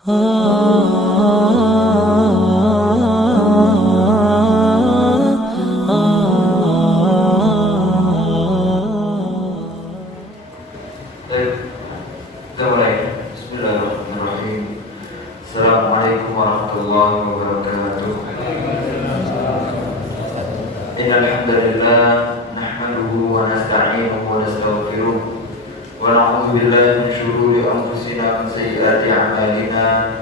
Kita mulai. Bismillahirrahmanirrahim. Assalamualaikum warahmatullahi wabarakatuh. Innal hamdalillah nahmaduhu wa nasta'inuhu wa nastaghfiruh wa na'udzu billahi min shururi anfusina wa min sayyiati a'malina.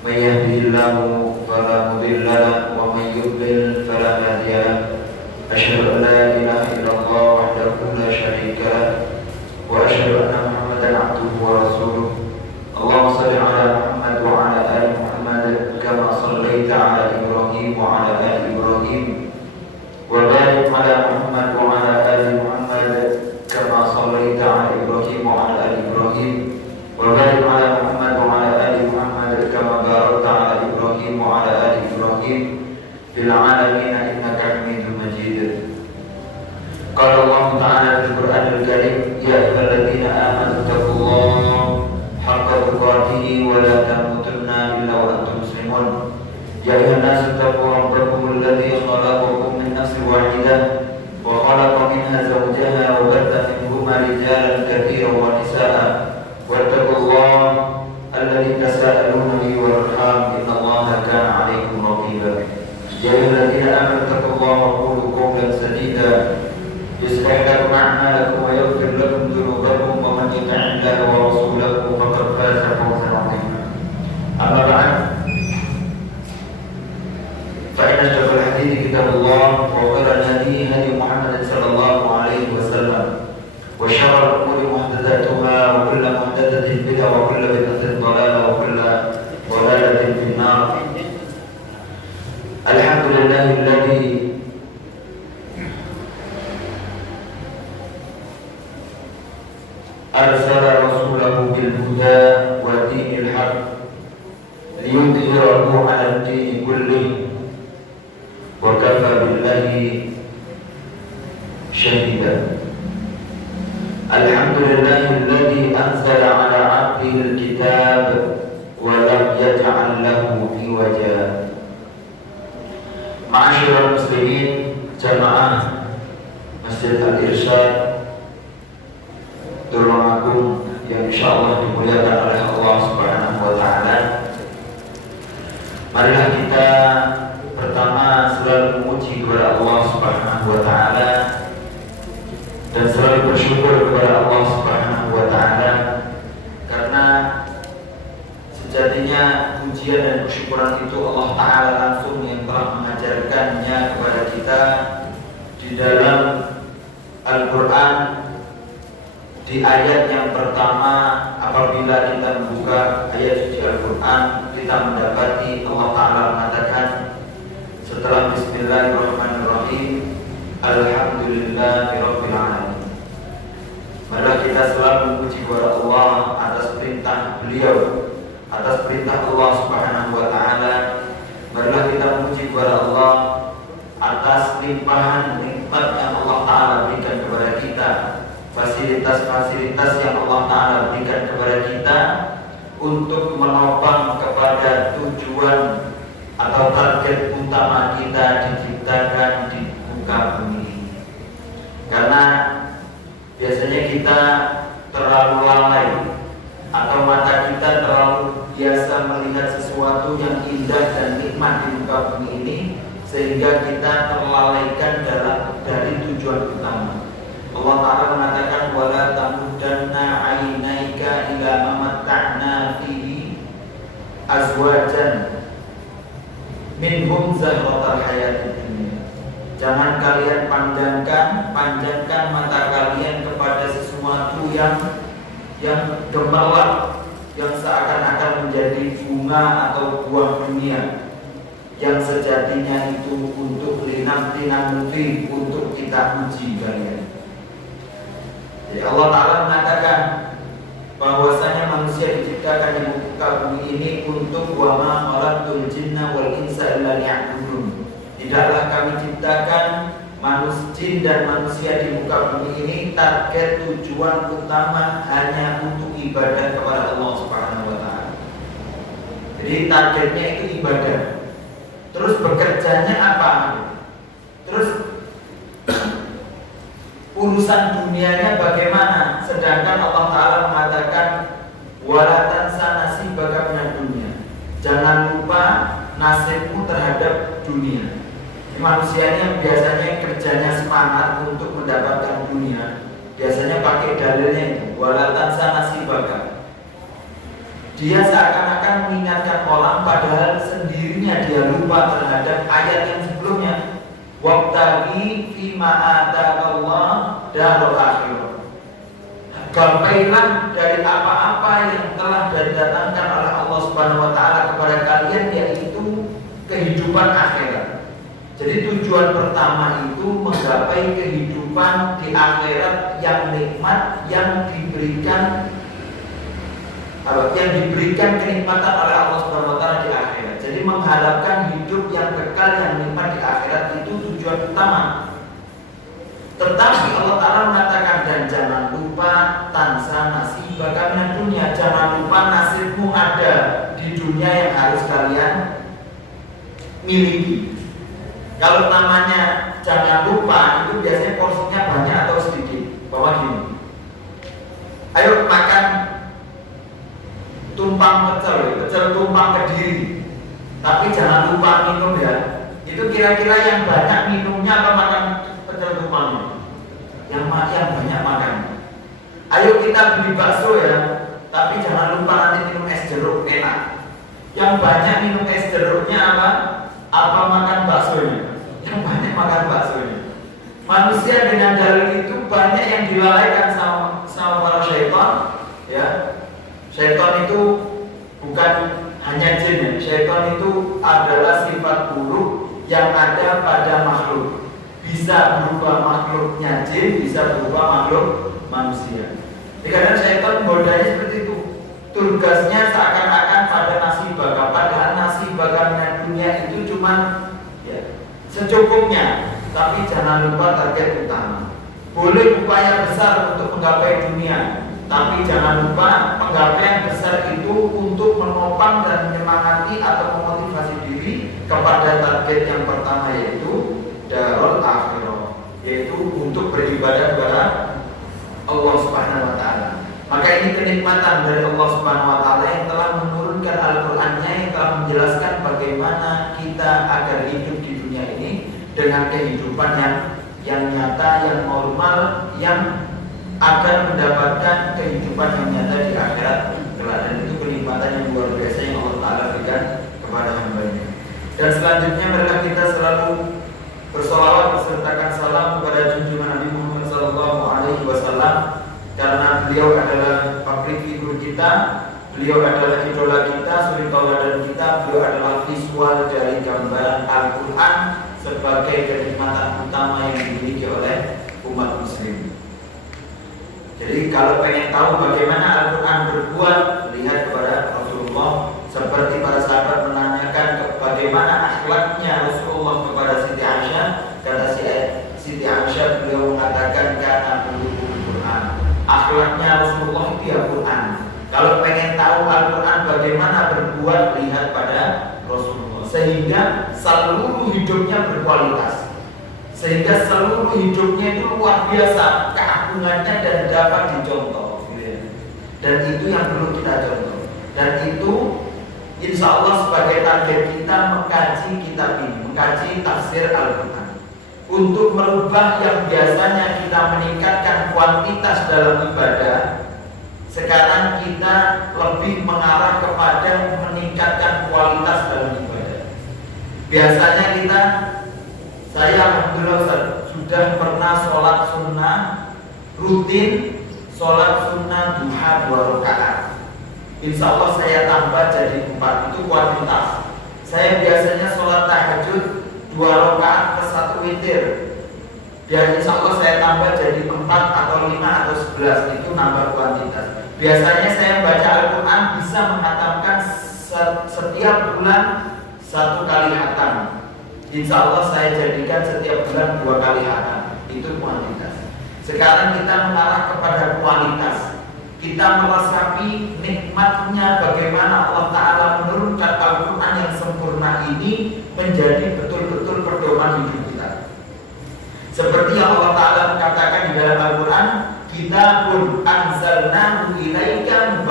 May yahdihillahu fala mudilla lahu wa may yudlil fala hadiya lahu. Asyhadu an la ilaha illallah wahdahu la syarika lahu wa asyhadu anna Muhammadan abduhu wa rasuluh. Allahumma shalli ala Muhammad wa ala ali Muhammad kama shallaita ala Ibrahim wa ala ali Ibrahim wa barik ala Muhammad wa ala ali Muhammad kama shallaita ala Ibrahim wa ala ali Ibrahim wa barik ala Muhammad wa ala ali Muhammad kama barakta ala Ibrahim wa ala ali Ibrahim fil alamin innaka Hamidum Majid. Qala Allah Ta'ala fil Qur'anil Karim, ya ayyuhalladzina amanu taqullaha haqqa tuqatih wa la tamutunna illa wa antum muslimun. Ya ayyuhan nasu taqu rabbakum alladzi khalaqakum min nafsin wahidah wa khalaqa minha zawjaha wa batha minhuma rijalan katsiran wa nisaa'a wattaqullaha alladzi tasaaluna bihi wal arham innallaha kana 'alaykum raqiba. Ya ayyuhalladzina amanu taqullaha wa qulu qawlan sadida يصلح لكم أعمالكم ويغفر لكم ذنوبكم ومن يطع الله ورسوله فقد فاز فوزا عظيما. أما بعد فإن أصدق الحديث كتاب الله وخير الهدي هدي محمد صلى الله عليه وسلم وشر الأمور محدثاتها وكل محدثة بدعة وكل بدعة ضلالة وكل ضلالة في النار. الحمد لله الذي أرسل رسوله بالهدى ودين الحق ليظهره على الدين كله وكفى بالله شهيدا. الحمد لله الذي أنزل على عبده الكتاب ولم يجعل له عوجا. معاشر المسلمين جماعة Masjid Al-Irsyad Tulungagung yang insyaallah dimuliakan oleh Allah Subhanahu wa Ta'ala. Marilah kita pertama selalu memuji kepada Allah Subhanahu wa Ta'ala dan selalu bersyukur kepada Allah Subhanahu wa Ta'ala, karena sejatinya pujian dan bersyukuran itu Allah Ta'ala langsung yang telah mengajarkannya kepada kita di dalam Al-Quran. Di ayat yang pertama, apabila kita membuka ayat suci Al-Quran, kita mendapati Allah Ta'ala mengatakan setelah Bismillahirrahmanirrahim, Alhamdulillahirabbil alamin. Marilah kita selalu memuji kepada Allah atas perintah beliau, atas perintah Allah Subhanahu wa Ta'ala. Marilah kita memuji kepada Allah atas limpahan nikmat yang Allah Ta'ala berikan kepada kita, fasilitas-fasilitas yang Allah Ta'ala berikan kepada kita untuk menopang kepada tujuan atau target utama kita diciptakan di muka bumi ini. Karena biasanya kita terlalu lalai atau mata kita terlalu biasa melihat sesuatu yang indah dan nikmat di muka bumi ini, sehingga kita terlalaikan dari tujuan utama. Allah Ta'ala mengatakan wala tamuddanna 'ainaika ila ma matta'na fihi azwajan minhum zahratal hayatid dunya. Jangan kalian panjangkan mata kalian kepada sesuatu yang gemerlap, yang seakan-akan menjadi bunga atau buah dunia, yang sejatinya itu untuk linaftinanfi, untuk kita uji kalian. Jadi Allah Ta'ala mengatakan bahwasanya manusia diciptakan di muka bumi ini untuk wa ma khalaqtul jinna wal insa illa liya'budun. Tidaklah kami ciptakan jin dan manusia di muka bumi ini target tujuan utama hanya untuk ibadah kepada Allah Subhanahu wa Ta'ala. Jadi targetnya itu ibadah. Terus bekerjanya apa? Terus urusan dunianya bagaimana? Sedangkan Allah Ta'ala mengatakan walatan sanasi bagaimana dunia. Jangan lupa nasibmu terhadap dunia. Manusia yang biasanya kerjanya semangat untuk mendapatkan dunia, biasanya pakai dalilnya itu walatan sanasi bagaimana. Dia seakan-akan mengingatkan orang padahal sendirinya dia lupa terhadap ayat yang sebelumnya. Wabtaghi fima ataqallah darul akhirah. Gapailah dari apa-apa yang telah didatangkan oleh Allah Subhanahu wa taala kepada kalian, yaitu kehidupan akhirat. Jadi tujuan pertama itu menggapai kehidupan di akhirat yang nikmat, yang diberikan kenikmatan oleh Allah Subhanahu wa taala di akhirat. Jadi mengharapkan hidup yang kekal yang nikmat di akhirat itu tujuan utama. Tetapi Allah Ta'ala mengatakan dan jangan lupa tansa nasibaka minad dunya. Jangan lupa nasibmu ada di dunia yang harus kalian miliki. Kalau namanya jangan lupa itu biasanya porsinya banyak atau sedikit. Bahwa gini, ayo makan tumpang pecel tumpang Kediri, tapi jangan lupa minum ya. Itu kira-kira yang banyak minumnya atau makan pecel tumpangnya? Yang banyak makan. Ayo kita beli bakso ya, tapi jangan lupa nanti minum es jeruk enak. Yang banyak minum es jeruknya apa makan baksonya? Yang banyak makan baksonya. Manusia dengan dalil itu banyak yang dilalaikan sama para syaitan ya. Syaitan itu bukan hanya jin ya. Syaitan itu adalah sifat buruk yang ada pada makhluk. Bisa berupa makhluknya jin, bisa berupa makhluk manusia. Jadi kadang syaitan menggodanya seperti itu. Tugasnya seakan-akan pada nasibaka, padahal nasibaka dunia itu cuma ya, secukupnya. Tapi jangan lupa target utama. Boleh upaya besar untuk menggapai dunia, tapi jangan lupa penggapaian besar itu untuk menopang dan menyemangati atau memotivasi diri kepada target yang pertama, yaitu darul akhirah, yaitu untuk beribadah kepada Allah Subhanahu wa taala. Maka ini kenikmatan dari Allah Subhanahu wa taala yang telah menurunkan Al-Qur'annya yang telah menjelaskan bagaimana kita agar hidup di dunia ini dengan kehidupan yang nyata, yang normal, yang akan mendapatkan kehidupan yang nyata di akhirat kelak. Dan itu kenikmatan yang luar biasa yang Allah Ta'ala berikan kepada hamba-Nya. Dan selanjutnya marilah kita selalu bersolawat bersertakan salam kepada junjungan Nabi Muhammad SAW, karena beliau adalah public figure kita, beliau adalah idola kita, suri tauladan kita, beliau adalah visual dari gambaran Al-Quran sebagai kenikmatan utama yang dimiliki oleh umat muslim. Jadi kalau pengen tahu bagaimana Al-Quran berbuat, lihat kepada Rasulullah. Seperti para sahabat menanyakan bagaimana akhlaknya Rasulullah kepada Siti Aisyah, kata Siti Aisyah, beliau mengatakan karena Al-Quran. Akhlaknya Rasulullah itu ya Quran. Kalau pengen tahu Al-Quran bagaimana berbuat, lihat pada Rasulullah. Sehingga seluruh hidupnya berkualitas, sehingga seluruh hidupnya itu luar biasa keagungannya dan dapat dicontoh. Dan itu yang perlu kita contoh. Dan itu insya Allah sebagai target kita mengkaji kitab ini, mengkaji tafsir Al-Quran, untuk merubah yang biasanya kita meningkatkan kuantitas dalam ibadah. Sekarang kita lebih mengarah kepada meningkatkan kualitas dalam ibadah. Biasanya saya alhamdulillah sudah pernah sholat sunnah rutin, sholat sunnah duha 2 rakaat. Insya Allah saya tambah jadi 4, itu kuantitas. Saya biasanya sholat tahajud 2 rakaat plus 1 witir. Dan insya Allah saya tambah jadi 4 atau 5 atau 11, itu nambah kuantitas. Biasanya saya baca Al-Quran bisa menghatamkan setiap bulan 1 kali hatam. Insya Allah saya jadikan setiap bulan 2 kali hatam. Itu kuantitas. Sekarang kita mengarah kepada kualitas. Kita merasapi nikmatnya bagaimana Allah Ta'ala menurunkan ini menjadi betul-betul pedoman hidup kita. Seperti yang Allah Ta'ala katakan di dalam Al-Quran, Kitabun anzalnahu ilaika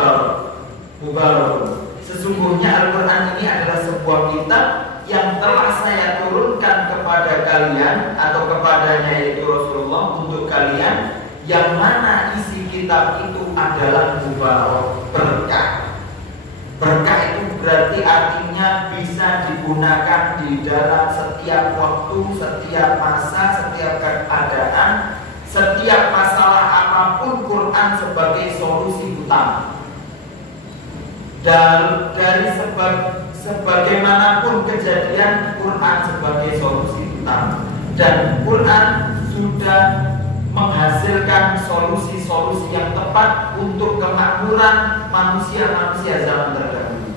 mubarak. Sesungguhnya Al-Quran ini adalah sebuah kitab yang telah saya turunkan kepada kalian atau kepadanya yaitu Rasulullah untuk kalian, yang mana isi kitab itu adalah mubarak, berkah. Berkah itu berarti artinya bisa digunakan di dalam setiap waktu, setiap masa, setiap keadaan, setiap masalah apapun. Quran sebagai solusi utama. Dan dari sebagaimanapun kejadian, Quran sebagai solusi utama. Dan Quran sudah menghasilkan solusi-solusi yang tepat untuk kemakmuran manusia-manusia zaman terdahulu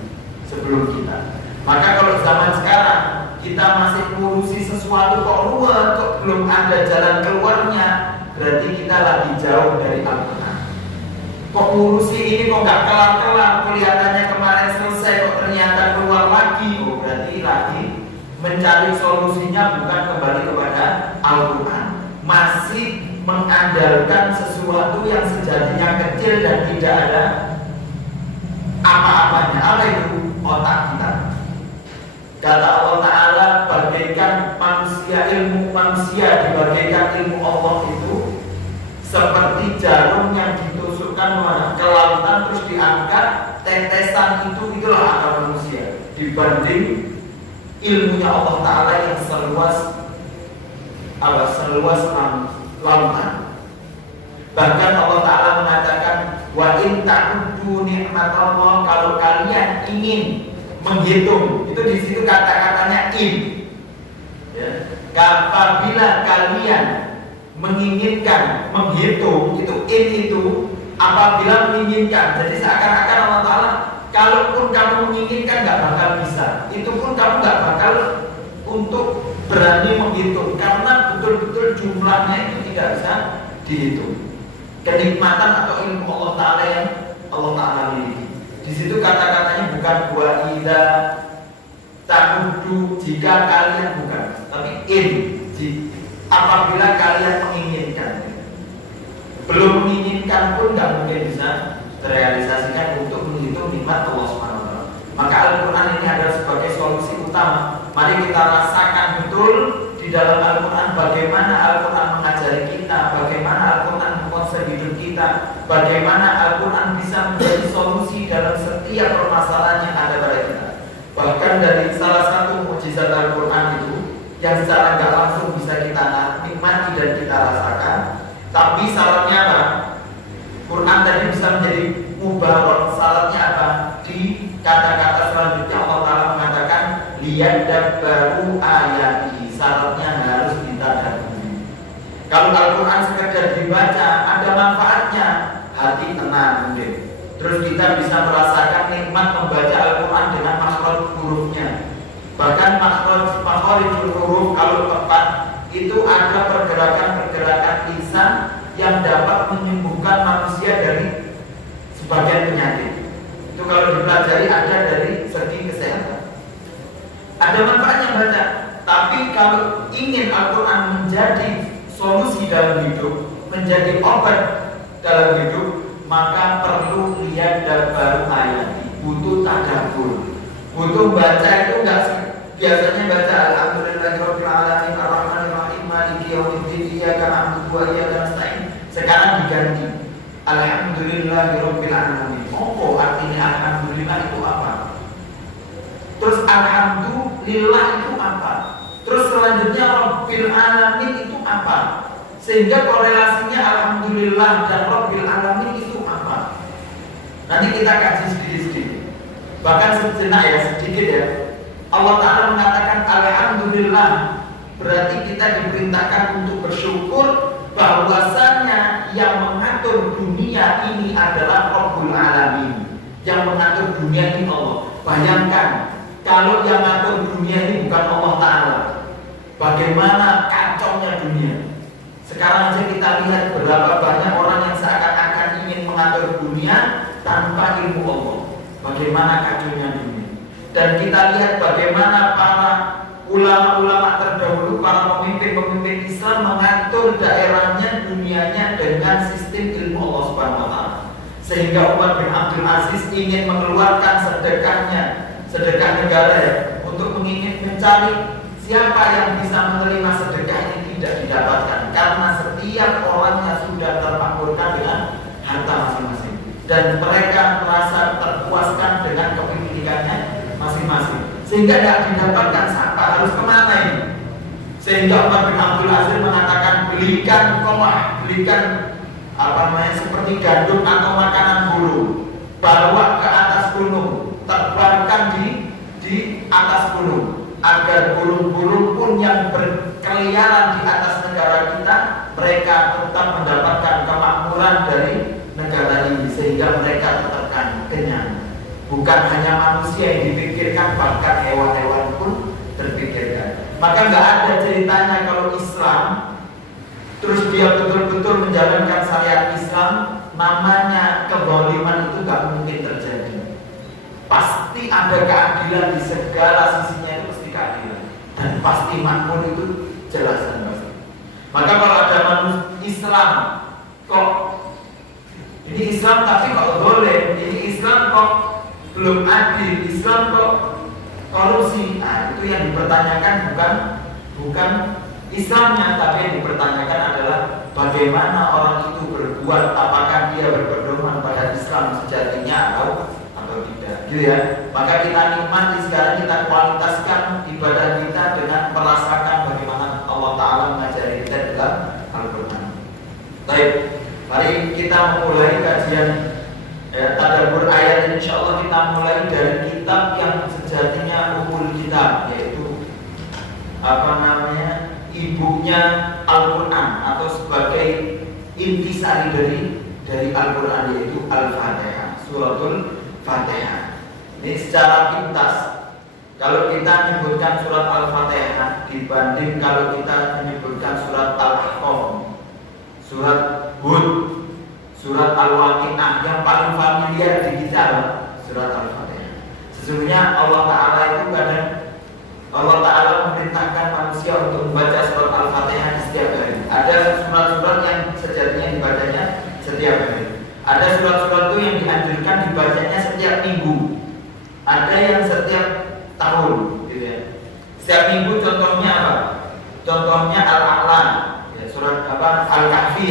sebelum kita. Maka kalau zaman sekarang kita masih ngurusi sesuatu kok ruwet, kok belum ada jalan keluarnya, berarti kita lagi jauh dari Al-Quran. Kok ngurusi ini kok gak kelar-kelar, kelihatannya kemarin selesai kok ternyata keluar lagi, oh berarti lagi mencari solusinya bukan kembali kepada Al-Quran, masih mengandalkan sesuatu yang sejatinya kecil dan tidak ada apa-apanya. Apa itu? Otak kita. Kata Allah Ta'ala, bagaikan manusia, ilmu manusia dibagaikan ilmu Allah itu seperti jarum yang ditusukkan ke lautan terus diangkat, tetesan itulah akal manusia dibanding ilmunya Allah Ta'ala yang seluas lautan. Bahkan Allah Ta'ala mengatakan, wa in ta'uddu ni'matallah, kalau kalian ingin menghitung, itu di situ kata-katanya in. Ya. Apabila kalian menginginkan menghitung, itu in itu apabila menginginkan. Jadi seakan-akan Allah Ta'ala, kalaupun kamu menginginkan nggak bakal bisa. Itu pun kamu nggak bakal untuk berani menghitung, karena betul-betul jumlahnya itu tidak bisa dihitung. Kenikmatan atau ilmu Allah Ta'ala yang Allah Ta'ala miliki. Di situ kata-katanya bukan wa idza ta'uddu, jika kalian, bukan, tapi apabila kalian menginginkan. Belum menginginkan pun nggak mungkin bisa terrealisasikan untuk menghitung nikmat Allah Subhanahu wa Ta'ala. Maka Al-Quran ini adalah sebagai solusi utama. Mari kita rasakan betul di dalam Al-Quran bagaimana Al-Quran mengajari kita, bagaimana Al-Quran mengkonsep hidup kita, bagaimana Al-Quran bisa menjadi solusi dalam setiap permasalahan yang ada pada kita. Bahkan dari salah satu mukjizat Al-Quran itu yang secara nggak langsung bisa kita nikmati dan kita rasakan, tapi syaratnya apa? Quran tadi bisa menjadi mubarak. Syaratnya apa? Di kata-kata selanjutnya Allah Ta'ala mengatakan liyadabbaru ayati, syaratnya harus ditadaburi. Kalau Al-Quran sekedar dibaca ada manfaatnya, hati tenang mungkin. Terus kita bisa merasakan nikmat membaca Al-Quran dengan makhraj hurufnya. Bahkan makhrajul huruf kalau tepat itu ada pergerakan-pergerakan lisan yang dapat menyembuhkan manusia dari sebagian penyakit. Itu kalau dipelajari ada dari segi kesehatan. Ada manfaatnya baca. Tapi kalau ingin Al-Quran menjadi solusi dalam hidup, menjadi obat dalam hidup, maka perlu lihat baru ayat. Butuh tadabbur. Butuh baca itu enggak biasanya baca alhamdulillahirabbil alamin arrahmanir rahim maliki yaumiddin iyyaka na'budu wa iyyaka nasta'in. Sekarang diganti alhamdulillahirabbil alamin. Oh, artinya alhamdulillah itu apa? Terus alhamdulillah itu apa? Terus selanjutnya rabbil alamin itu apa? Sehingga korelasinya alhamdulillah dan rabbil alamin itu apa? Nanti kita kaji sedikit-sedikit. Bahkan sejenak ya, sedikit ya. Allah Ta'ala mengatakan alhamdulillah, berarti kita diperintahkan untuk bersyukur bahwasannya yang mengatur dunia ini adalah Rabbul Alamin. Yang mengatur dunia ini Allah. Bayangkan kalau yang mengatur dunia ini bukan Allah Ta'ala, bagaimana kacaunya dunia. Sekarang aja kita lihat berapa banyak orang yang seakan-akan ingin mengatur dunia tanpa ilmu Allah. Bagaimana kacaunya dunia. Dan kita lihat bagaimana para ulama-ulama terdahulu, para pemimpin-pemimpin Islam mengatur daerahnya, dunianya dengan sistem ilmu Allah Subhanahu wa taala. Sehingga Umar bin Abdul Aziz ingin mengeluarkan sedekahnya, sedekah negara ya, untuk mencari siapa yang bisa menerima sedekah ini tidak didapatkan, karena setiap orangnya sudah termakmurkan dengan harta masing-masing dan mereka merasa terpuaskan dengan kepemilikannya masing-masing, sehingga tidak didapatkan siapa harus kemana ini. Sehingga Umar bin Abdul Aziz mengatakan belikan seperti gandum atau makanan burung, bawa ke atas gunung, terbangkan di atas gunung, agar burung-burung pun yang berkeliaran di atas negara kita, mereka tetap mendapatkan kemakmuran dari negara ini, sehingga mereka tetap kenyang. Bukan hanya manusia yang dipikirkan, bahkan hewan-hewan pun terpikirkan. Maka nggak ada ceritanya kalau Islam terus dia betul-betul menjalankan syariat Islam, namanya kezaliman itu nggak mungkin terjadi. Pasti ada keadilan di segala sisinya, itu pasti keadilan dan pasti makmur, itu jelas dan pasti. Maka kalau ada manusia Islam kok ini Islam tapi kok zalim, ini Islam kok belum adil, Islam kok korupsi, nah itu yang dipertanyakan bukan Islamnya, tapi yang dipertanyakan adalah bagaimana orang itu berbuat, apakah dia berpedoman pada Islam sejatinya atau tidak, gitu ya. Maka kita nikmati sekarang, kita kualitaskan ibadah kita dengan merasakan bagaimana Allah Ta'ala mengajari kita dalam Al-Quran. Baik, mari kita memulai kajian tadabbur ayat. Insya Allah kita mulai dari kitab yang sejatinya umul kitab, yaitu ibunya Al-Quran atau sebagai intisari dari Al-Quran, yaitu Al-Fatihah, suratul Fatihah. Ini secara pintas, kalau kita menyebutkan surat Al-Fatihah dibanding kalau kita menyebutkan surat Al-Ahqaf, surat Hud, surat Al-Waqi'ah, yang paling familiar di kita surat Al-Fatihah. Sesungguhnya Allah Ta'ala memerintahkan manusia untuk membaca surat Al-Fatihah di setiap hari. Ada surat-surat yang sejatinya dibacanya setiap hari. Ada surat-surat itu yang dianjurkan dibacanya setiap minggu. Ada yang setiap tahun, gitu ya. Setiap minggu contohnya apa? Contohnya Al-A'la, ya, surat Al-Kahfi.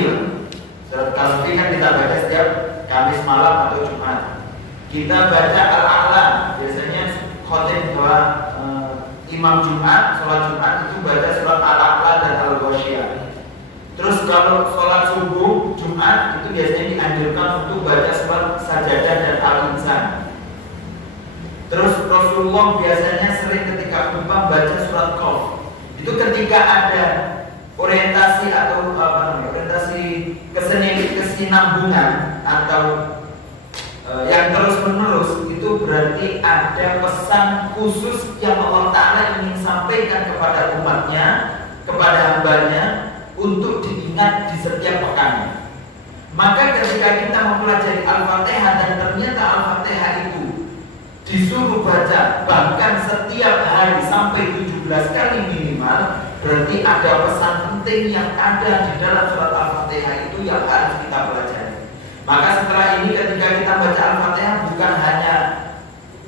Surat Al-Kahfi kan kita baca setiap Kamis malam atau Jumat. Kita baca Al-A'la, biasanya khotib Imam Jumat, sholat Jumat itu baca surat Al-A'la dan Al-Ghasyiyah. Terus kalau sholat subuh Jumat itu biasanya dianjurkan untuk baca surat Sajadah dan Al-Insan. Terus Rasulullah biasanya sering ketika khutbah baca surat Qaf. Itu ketika ada orientasi atau orientasi kesinambungan atau yang terus menerus, itu berarti ada pesan khusus yang Allah Ta'ala ingin sampaikan kepada umatnya, kepada hambanya, untuk diingat di setiap pekannya. Maka ketika kita mempelajari Al-Fatihah dan ternyata Al-Fatihah itu disuruh baca bahkan setiap hari sampai 17 kali minimal, berarti ada pesan penting yang ada di dalam surat Al-Fatihah itu yang harus kita pelajari. Maka setelah ini ketika kita baca Al-Fatihah, bukan hanya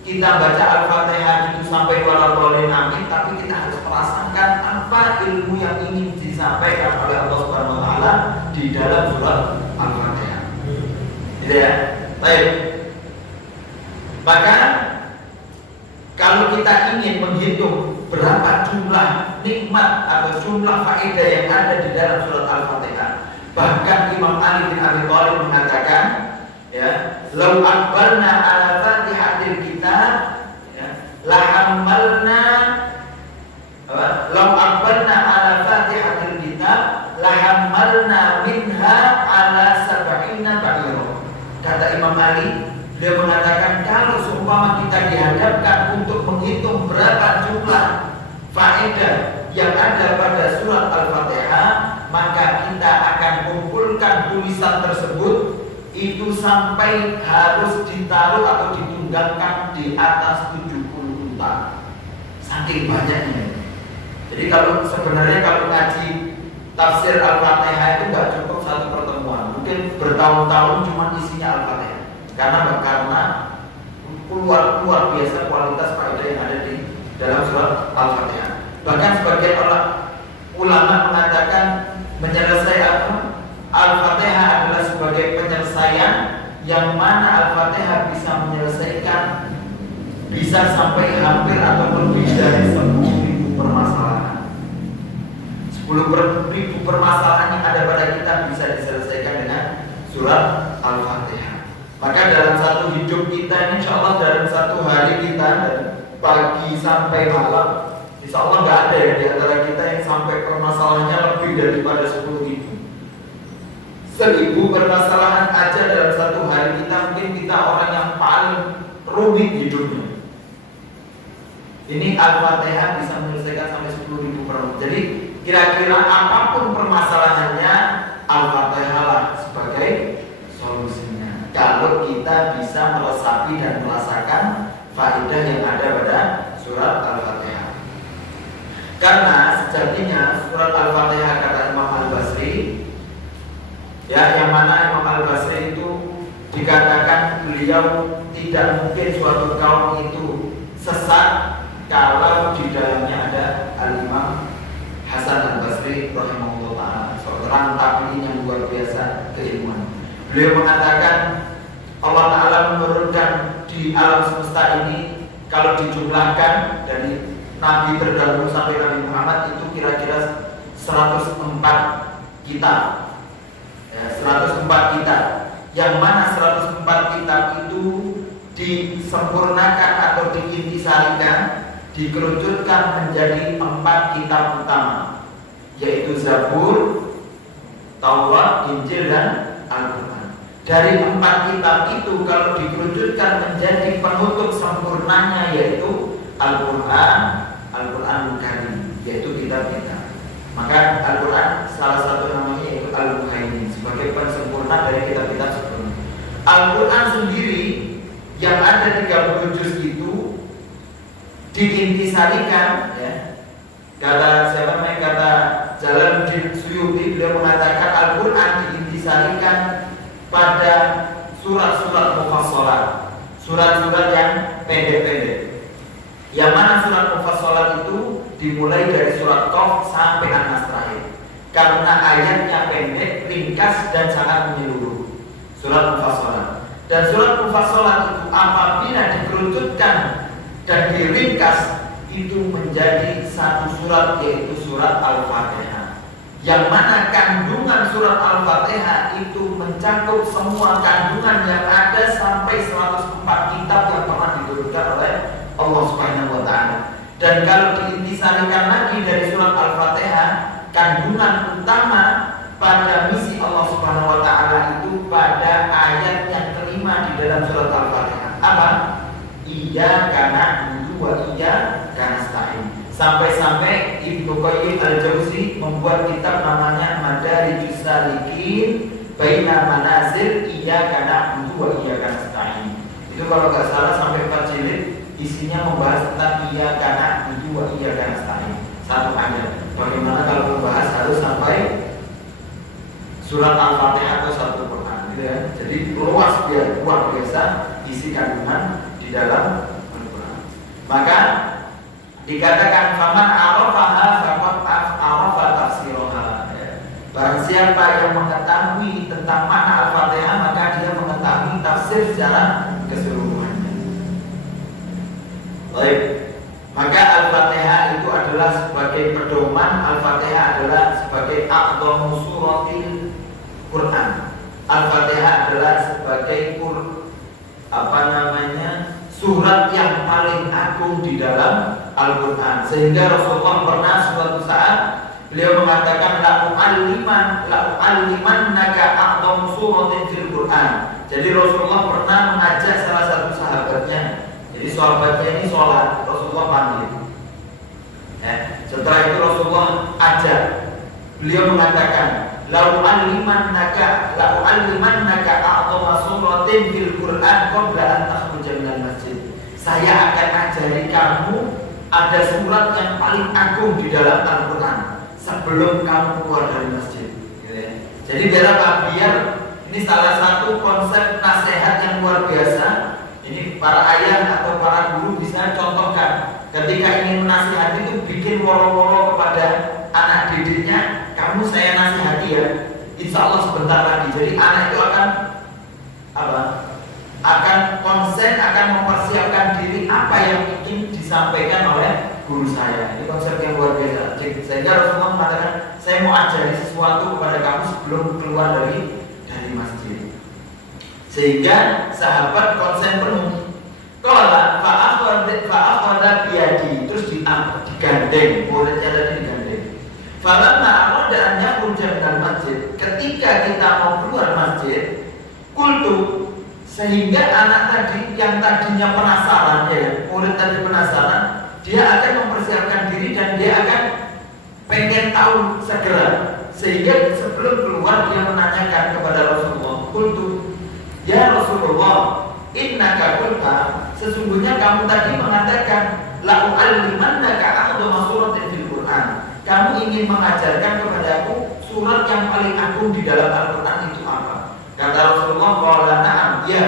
kita baca Al-Fatihah itu sampai waladhdallin amin, tapi kita harus merasakan apa ilmu yang ingin disampaikan oleh Allah Subhanahu wa taala di dalam surat Al-Fatihah. Gitu ya. Baik. Maka kalau kita ingin menghitung berapa jumlah nikmat atau jumlah faedah yang ada di dalam surat Al-Fatihah, bahkan Imam Ali bin Abi Thalib mengatakan, ya, "Lau aqbalna ala fatihatil kitab, ya, la hamalna lau aqbalna ala fatihatil kitab, la hamalna minha ala sab'ina ba'ira." Kata Imam Ali, beliau mengatakan, kalau seumpama kita dihadapkan untuk menghitung berapa jumlah faedah yang ada pada surat Al-Fatihah, maka kita akan kumpulkan tulisan tersebut itu sampai harus ditaruh atau ditunggangkan di atas 70 juta, saking banyaknya. Jadi sebenarnya kalau ngaji tafsir Al-Fatihah itu nggak cukup satu pertemuan, mungkin bertahun-tahun cuma isinya Al-Fatihah, karena luar biasa kualitas faedah yang ada di dalam surat Al-Fatihah. Bahkan sebagian ulama mengatakan Al-Fatihah adalah sebagai penyelesaian yang mana Al-Fatihah bisa menyelesaikan bisa sampai hampir atau lebih dari 10.000 permasalahan. 10.000 permasalahan yang ada pada kita bisa diselesaikan dengan surat Al-Fatihah. Maka dalam satu hidup kita, insya Allah dalam satu hari kita dari pagi sampai malam, insya Allah nggak ada ya di antara kita yang sampai permasalahannya lebih daripada 10.000. 1.000 permasalahan aja dalam satu hari kita, mungkin kita orang yang paling rumit hidupnya. Ini Al-Fatihah bisa menyelesaikan sampai 10.000 permasalahan. Jadi kira-kira apapun permasalahannya, Al-Fatihah lah sebagai solusinya. Kalau kita bisa meresapi dan merasakan faedah yang ada pada surat Al-Fatihah. Karena sejatinya surat Al-Fatihah kata Imam Al-Basri, ya, yang mana Imam Al-Basri itu dikatakan beliau tidak mungkin suatu kaum itu sesat kalau di dalamnya ada Al-Imam Hasan Al-Basri rahimahullah ta'ala, seorang tabi'in yang luar biasa keilmuan. Beliau mengatakan Allah Ta'ala menurunkan di alam semesta ini, kalau dijumlahkan dari Nabi terdahulu sampai Nabi Muhammad itu kira-kira 104 kitab. 104 kitab, yang mana 104 kitab itu disempurnakan atau diintisarikan, dikerucutkan menjadi 4 kitab utama, yaitu Zabur, Taurat, Injil, dan Al-Quran. Dari 4 kitab itu kalau dikerucutkan menjadi penutup sempurnanya, yaitu Al-Quran, Al-Quran Karim, yaitu kitab-kitab. Maka Al-Quran salah satu namanya yaitu Al-Muhaimin, sebagai pensempurna dari kitab-kitab sebelumnya. Al-Quran sendiri yang ada 30 juz itu diintisarikan, ya. Kata Jalaluddin Suyuti, beliau mengatakan Al-Quran diintisarikan pada surat-surat mufassalat, surat-surat yang pendek-pendek. Yang mana surat mufassalat itu dimulai dari surat Qaf sampai An-Nas terakhir, karena ayatnya pendek, ringkas, dan sangat menyeluruh. Surat mufassalat. Dan surat mufassalat itu apabila dikerucutkan dan diringkas itu menjadi satu surat, yaitu surat Al-Fatihah. Yang mana kandungan surat Al-Fatihah itu mencakup semua kandungan yang ada sampai 104 kitab yang pernah diturunkan oleh Allah Subhanahu wa ta'ala. Dan kalau diintisarikan lagi dari surat Al-Fatihah, kandungan utama pada misi Allah Subhanahu wa ta'ala itu pada ayat yang kelima di dalam surat Al-Fatihah. Apa? Iyyaka na'budu wa iyyaka nasta'in. Sampai-sampai Ibnu Qayyim Al-Jauzi membuat kitab namanya Madarijus Salikin Baina Manazil Iyyaka na'budu wa iyyaka nasta'in. Itu kalau nggak salah sampai 4 jilid, isinya membahas tentang Iyyaka na'budu wa iyyaka nasta'in. Satu ayat. Bagaimana kalau membahas harus sampai surat Al-Fatihah atau satu Quran, gitu ya. Jadi luar biasa isi kandungan di dalam Al-Quran. Maka dikatakan faman arafaha faqad arafa tafsiraha. Barang siapa yang mengetahui tentang makna Al-Fatihah, maka dia mengetahui tafsir secara keseluruhannya. Baik. Maka Al-Fatihah itu adalah sebagai pedoman, Al-Fatihah adalah sebagai a'dhamu suratil Quran. Al-Fatihah adalah sebagai surat yang paling agung di dalam Al-Quran. Sehingga Rasulullah pernah suatu saat beliau mengatakan la'u'allimannaka a'dhamu suratin fil Quran. Jadi Rasulullah pernah mengajak salah satu sahabatnya. Jadi sahabatnya ini sholat, Rasulullah panggil. Setelah itu Rasulullah ajak. Beliau mengatakan la'u'allimannaka a'dhamu suratin fil Quran qabla an takhruja minal masjid. Saya akan ajari kamu ada surat yang paling agung di dalam Al-Quran sebelum kamu keluar dari masjid. Jadi biar apa? Biar ini salah satu konsep nasihat yang luar biasa. Ini para ayah atau para guru bisa contohkan. Ketika ingin menasihati itu bikin woro-woro kepada anak didiknya, kamu saya nasihati ya, insya Allah sebentar lagi. Jadi anak itu akan apa? Akan konsen, akan mempersiapkan diri apa yang ingin disampaikan oleh guru saya. Ini konsep yang luar biasa. Sehingga Rasulullah mengatakan, saya mau ajari sesuatu kepada kamu sebelum keluar dari masjid. Sehingga sahabat konsen penuh. Qala fa'akhadha biyadi, terus digandeng, muridnya tadi digandeng. Falamma arada an yakhruja minal masjid, ketika kita mau keluar masjid, qultu, sehingga anak tadi yang tadinya penasaran, ya, murid tadi penasaran, dia akan mempersiapkan diri dan dia akan pengen tahu segera. Sehingga sebelum keluar dia menanyakan kepada Rasulullah, qultu, ya Rasulullah, innaka qulta, sesungguhnya kamu tadi mengatakan la u'allimannaka a'dhama suratin fil Qur'an. Kamu ingin mengajarkan kepadaku surat yang paling agung di dalam Al-Qur'an itu apa? Kata Rasulullah, qala na'am, ya.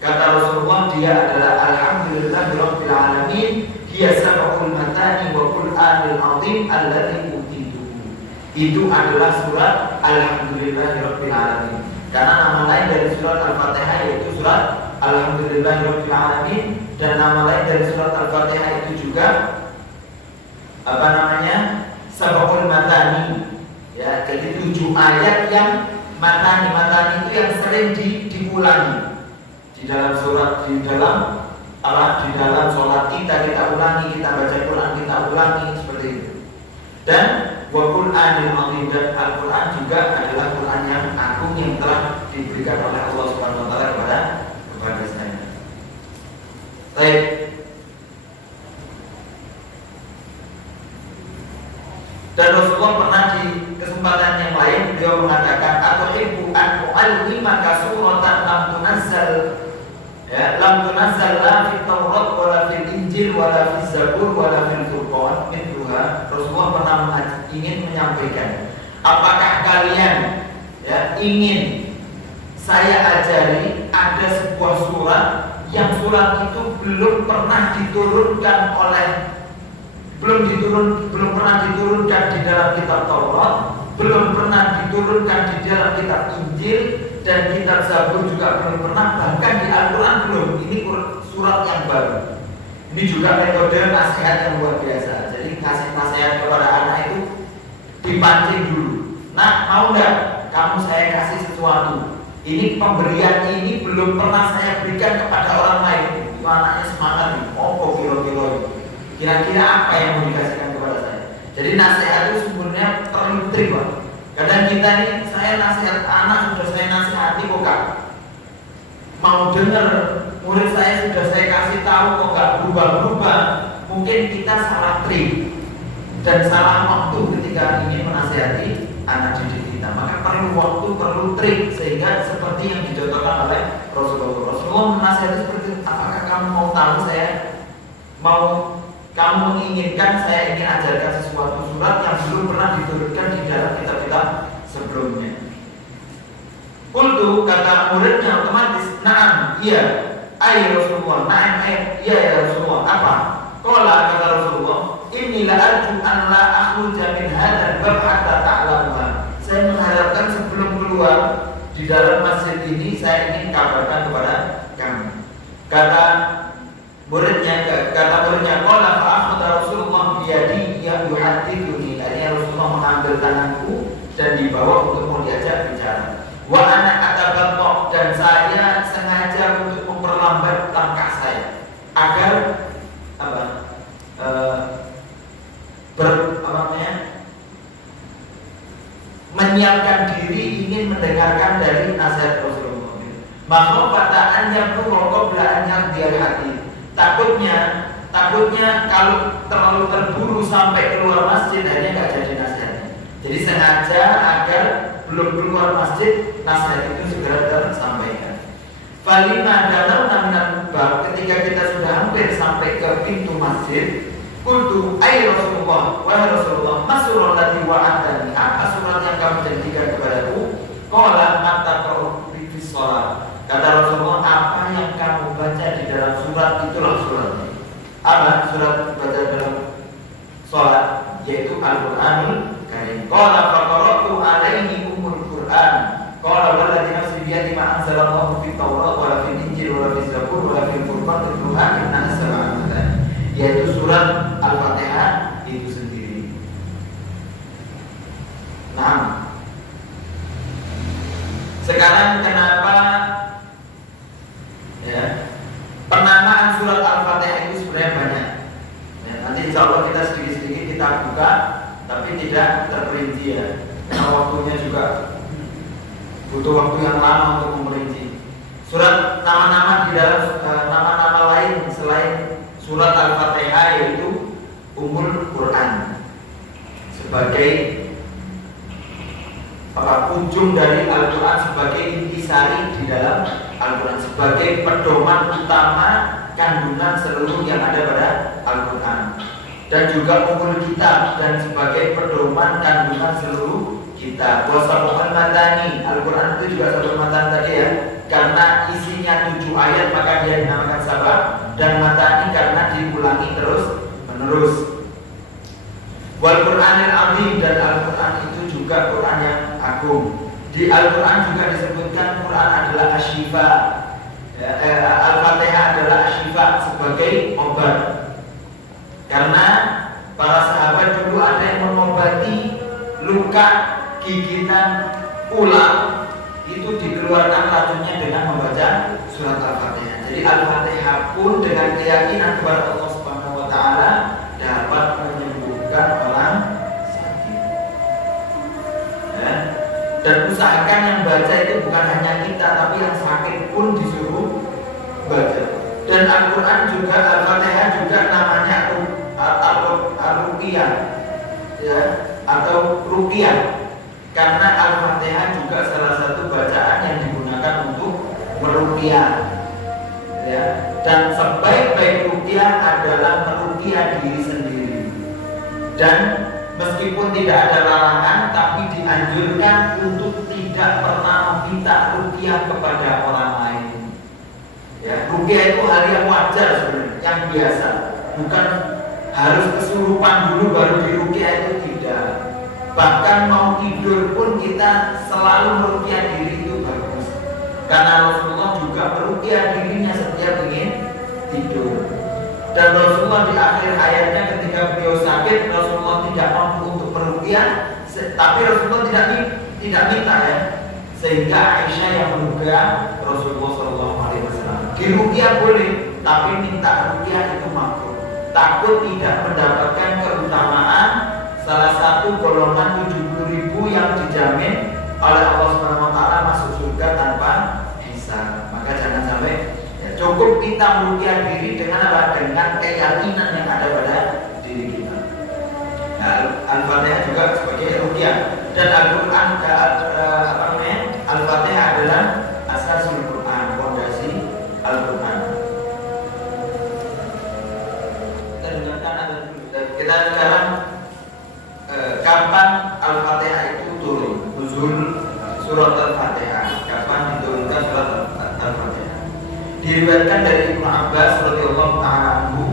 Kata Rasulullah, dia adalah alhamdulillahirabbil alamin, hiya sab'ul matani wa Qur'anil 'azim alladzi utitu. Itu adalah surat alhamdulillahirabbil alamin. Karena nama lain dari surat Al-Fatihah yaitu surat alhamdulillahirabbil alamin, dan nama lain dari surat Al-Fatihah itu juga apa namanya? Sab'ul matani. Ya, jadi 7 ayat yang matani itu yang sering diulangi di dalam surat, di dalam sholat kita ulangi, kita baca Quran kita ulangi seperti itu. Dan wa Qur'anil 'azim, dan Al-Quran juga adalah Quran yang agung yang telah diberikan oleh Allah Subhanahu wa taala kepada saya. Baik. Dan Rasulullah pernah di kesempatan yang lain beliau mengatakan, atuhibbu an u'allimaka suratan lam tunazzal la fi Taurat wa la fil Injil wa la fi Zabur wa la fil Furqan mithluha. Rasulullah pernah ingin menyampaikan, apakah kalian ingin saya ajari ada sebuah surat yang surat itu belum pernah diturunkan di dalam kitab Taurat, belum pernah diturunkan di dalam kitab Injil, dan kitab Zabur juga belum pernah, bahkan di Al-Quran belum. Ini surat yang baru. Ini juga metode nasihat yang luar biasa. Jadi kasih nasihat kepada anak itu dipancing dulu. Nah, mau enggak kamu saya kasih sesuatu? Ini pemberian ini belum pernah saya berikan kepada orang lain. Itu anaknya semangat nih. Oh, kilo-kilo. Kira-kira apa yang mau dikasihkan kepada saya? Jadi nasihat itu sebenarnya perlu trik, Pak. Kadang kita ini, saya nasihat anak sudah saya nasihati kok Kak, mau dengar, murid saya sudah saya kasih tahu kok gak berubah-berubah. Mungkin kita salah trik dan salah waktu ketika ingin menasihati anak didik kita. Maka perlu waktu, perlu trik, sehingga seperti yang dicontohkan oleh Rasulullah. Rasulullah menasihati seperti itu. Apakah kamu mau tahu kamu menginginkan saya ingin ajarkan sesuatu surat yang belum pernah diturunkan di dalam kitab-kitab sebelumnya? Qultu, kata muridnya otomatis, na'am, iya. Ay Rasulullah, na'am, iya ya Rasulullah. Apa? Qala, kata Rasulullah, inni la arju an la akhruja min hadzal bab hatta ta'lamuha. Saya mengharapkan sebelum keluar di dalam masjid ini saya ingin kabarkan kepada kamu. Kata muridnya, qala fa akhadha Rasulullah biyadi ya yuhaddithuni. Artinya Rasulullah mengambil tanganku dan dibawa untuk mau diajak bicara. Wa ana atabatta, dan saya sengaja untuk memperlambat langkah saya agar menyiapkan diri ingin mendengarkan dari nasihat Rasulullah. Makhofatan yang qabla an yaqdiyal hadits. Takutnya kalau terlalu terburu sampai keluar masjid akhirnya nggak jadi nasihatnya. Jadi sengaja agar belum keluar masjid nasihat itu segera tersampaikan. Falima dalam naminan bab, ketika kita sudah hampir sampai ke pintu masjid, qultu ay Rasulullah, wahai Rasulullah, masurul ladzi wa'adani, apa surat yang kamu janjikan kepadaku? Qala at-taqra'u fi shalah. Kata Rasulullah, apa yang kamu baca di dalam surat itulah suratnya. Apa surat baca dalam salat? Yaitu Al-Qur'anul Karim. Qala faqara'tu alaihi umul Qur'an. Qala walladzi nafsi biyadi ma anzalallahu fit Taurat wa la fil Injil wa la fil Zabur wa la fil Furqan tatluha innaha sab'atun. Yaitu surat Al-Fatihah itu sendiri. Nah, sekarang kenapa ya penamaan surat Al-Fatihah itu sebenarnya banyak. Ya, nanti insya Allah kita sedikit-sedikit kita buka, tapi tidak terperinci ya. Karena waktunya juga butuh waktu yang lama untuk memperinci. Surat nama-nama di dalam nama-nama lain selain surat Al-Fatihah yaitu Ummul Quran sebagai ujung dari Al-Quran, sebagai intisari di dalam Al-Quran, sebagai pedoman utama kandungan seluruh yang ada pada Al-Quran, dan juga Ummul Kitab, dan sebagai pedoman kandungan seluruh kitab. Wasabul Matani, Al-Quran itu juga sabul matan tadi ya, karena isinya 7 ayat maka dia dinamakan sabah, dan matani karena diulangi terus menerus. Wal Quranil Azim, dan Al-Quran itu juga Quran yang agung. Di Al-Quran juga disebutkan Quran adalah asyifa, Al-Fatihah adalah asyifa, sebagai obat. Karena para sahabat dulu ada yang mengobati luka gigitan ular, itu dikeluarkan racunnya dengan membaca surat Al-Fatihah. Jadi Al-Fatihah pun dengan keyakinan kepada Allah Subhanahu wa taala dapat menyembuhkan orang sakit. Ya. Dan usahakan yang baca itu bukan hanya kita, tapi yang sakit pun disuruh baca. Dan Al-Quran juga, Al-Fatihah juga namanya Al-Ruqyah, ya, atau Ruqyah, karena Al-Fatihah juga salah satu bacaan yang digunakan untuk meruqyah, ya. Dan sebaik-baik ruqyah adalah meruqyah diri sendiri. Dan meskipun tidak ada larangan, tapi dianjurkan untuk tidak pernah meminta ruqyah kepada orang lain. Ya, ruqyah itu hal yang wajar sebenarnya, yang biasa. Bukan harus kesurupan dulu baru diruqyah, itu tidak. Bahkan mau tidur pun kita selalu meruqyah diri itu bagus. Karena Rasulullah juga meruqyah dirinya setiap ingin tidur. Dan Rasulullah di akhir hayatnya ketika beliau sakit, Rasulullah tidak mampu untuk meruqyah, tapi Rasulullah tidak minta ya. Sehingga Aisyah yang meruqyah Rasulullah SAW. Diruqyah boleh, tapi minta ruqyah itu makruh. Takut tidak mendapatkan keutamaan salah satu golongan 70.000 yang dijamin oleh Allah Subhanahu wa taala masuk surga tanpa hisab. Maka jangan sampai, ya, cukup kita meruqyah diri dengan apa? Dengan keyakinan yang ada pada diri kita. Nah, Al-Fatihah juga sebagai ruqyah, dan Al-Quran Al-Fatihah adalah asasul Quran, fondasi Al-Quran. Kita dengarkan kita sekarang kapan Al-Fatihah itu turun? Nuzul surat Al-Fatihah. Kapan diturunkan surat Al-Fatihah? Diriwayatkan dari Ibnu Abbas radhiyallahu ta'ala anhu,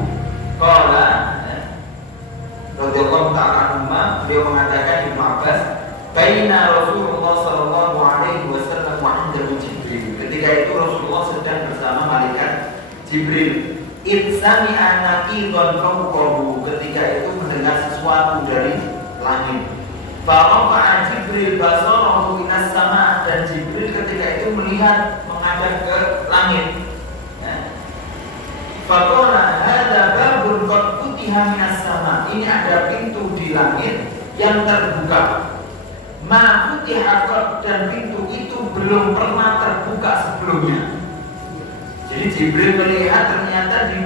qala radhiyallahu ta'ala anhu, beliau mengatakan, Ibnu Abbas, baina Rasulullah sallallahu alaihi wasallam wa indahu Jibril. Ketika itu Rasulullah sedang bersama malaikat Jibril. Itsami'a naqidan fawqahu, ketika itu mendengar sesuatu dari langit. Farafa'a Jibril basarahu ilas sama, dan Jibril ketika itu melihat menghadap ke langit. Faqala hadza babun qad futiha minas sama, ini ada pintu di langit yang terbuka. Ma futiha qad, dan pintu itu belum pernah terbuka sebelumnya. Jadi Jibril melihat ternyata di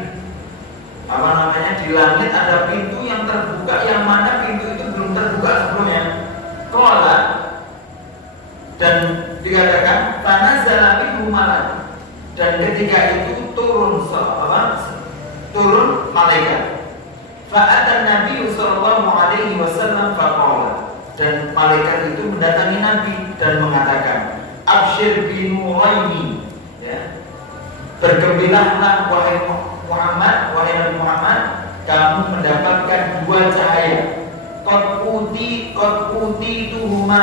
di langit ada pintu yang terbuka, yang mana pintu itu belum terbuka sebelumnya. Qala, dan dikatakan tanazala minhu malak, dan ketika itu turun turun malaikat. Fa'atan Nabi sallallahu alaihi wasallam faqala, dan malaikat itu mendatangi Nabi dan mengatakan, absyir bi nuraini, ya, bergembiralah wahai Muhammad, wahai Nabi Muhammad, kamu mendapatkan dua cahaya. Qad utituhuma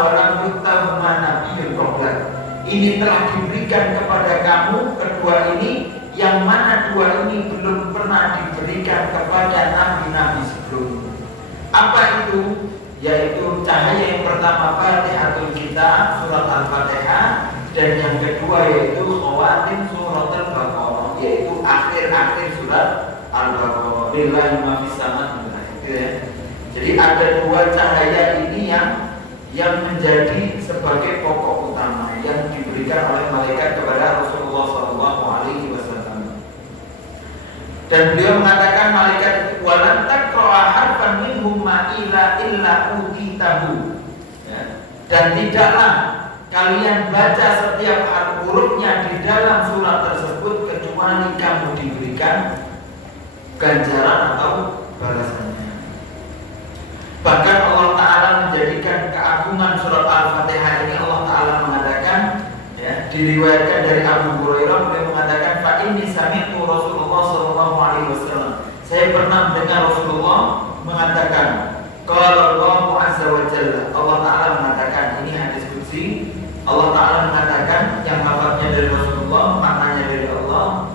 wa lam yuktahuma nabiyyun qablak. Ini telah diberikan kepada kamu kedua ini, yang mana dua ini belum pernah diberikan kepada nabi-nabi sebelumnya. Apa itu? Yaitu cahaya yang pertama Fatihatul Kitab, surat Al-Fatihah, dan yang kedua yaitu khawatim surat Al-Baqarah, yaitu akhir-akhir surat Al-Baqarah. Lillahi ma fis samawati wal ardi, ya. Jadi ada dua cahaya ini yang menjadi sebagai pokok utama yang diberikan oleh malaikat kepada Rasulullah SAW. Dan beliau mengatakan malaikat itu walan taqra'a harfan minhum ma illa utitahu, ya. Dan tidaklah kalian baca setiap hurufnya di dalam surat tersebut kecuali kamu diberikan ganjaran atau balasannya. Bahkan Allah Ta'ala menjadikan keagungan surat Al-Fatihah ini, Allah Ta'ala mengatakan, ya, diriwayatkan dari Abu Hurairah, beliau mengatakan, fa inni sami'tu Rasulullah sallallahu alaihi wasallam, saya pernah mendengar Rasulullah mengatakan, qala Allah azza wa jalla, Allah Ta'ala mengatakan, ini hadis qudsi, Allah Ta'ala mengatakan, yang lafaznya dari Rasulullah, maknanya dari Allah.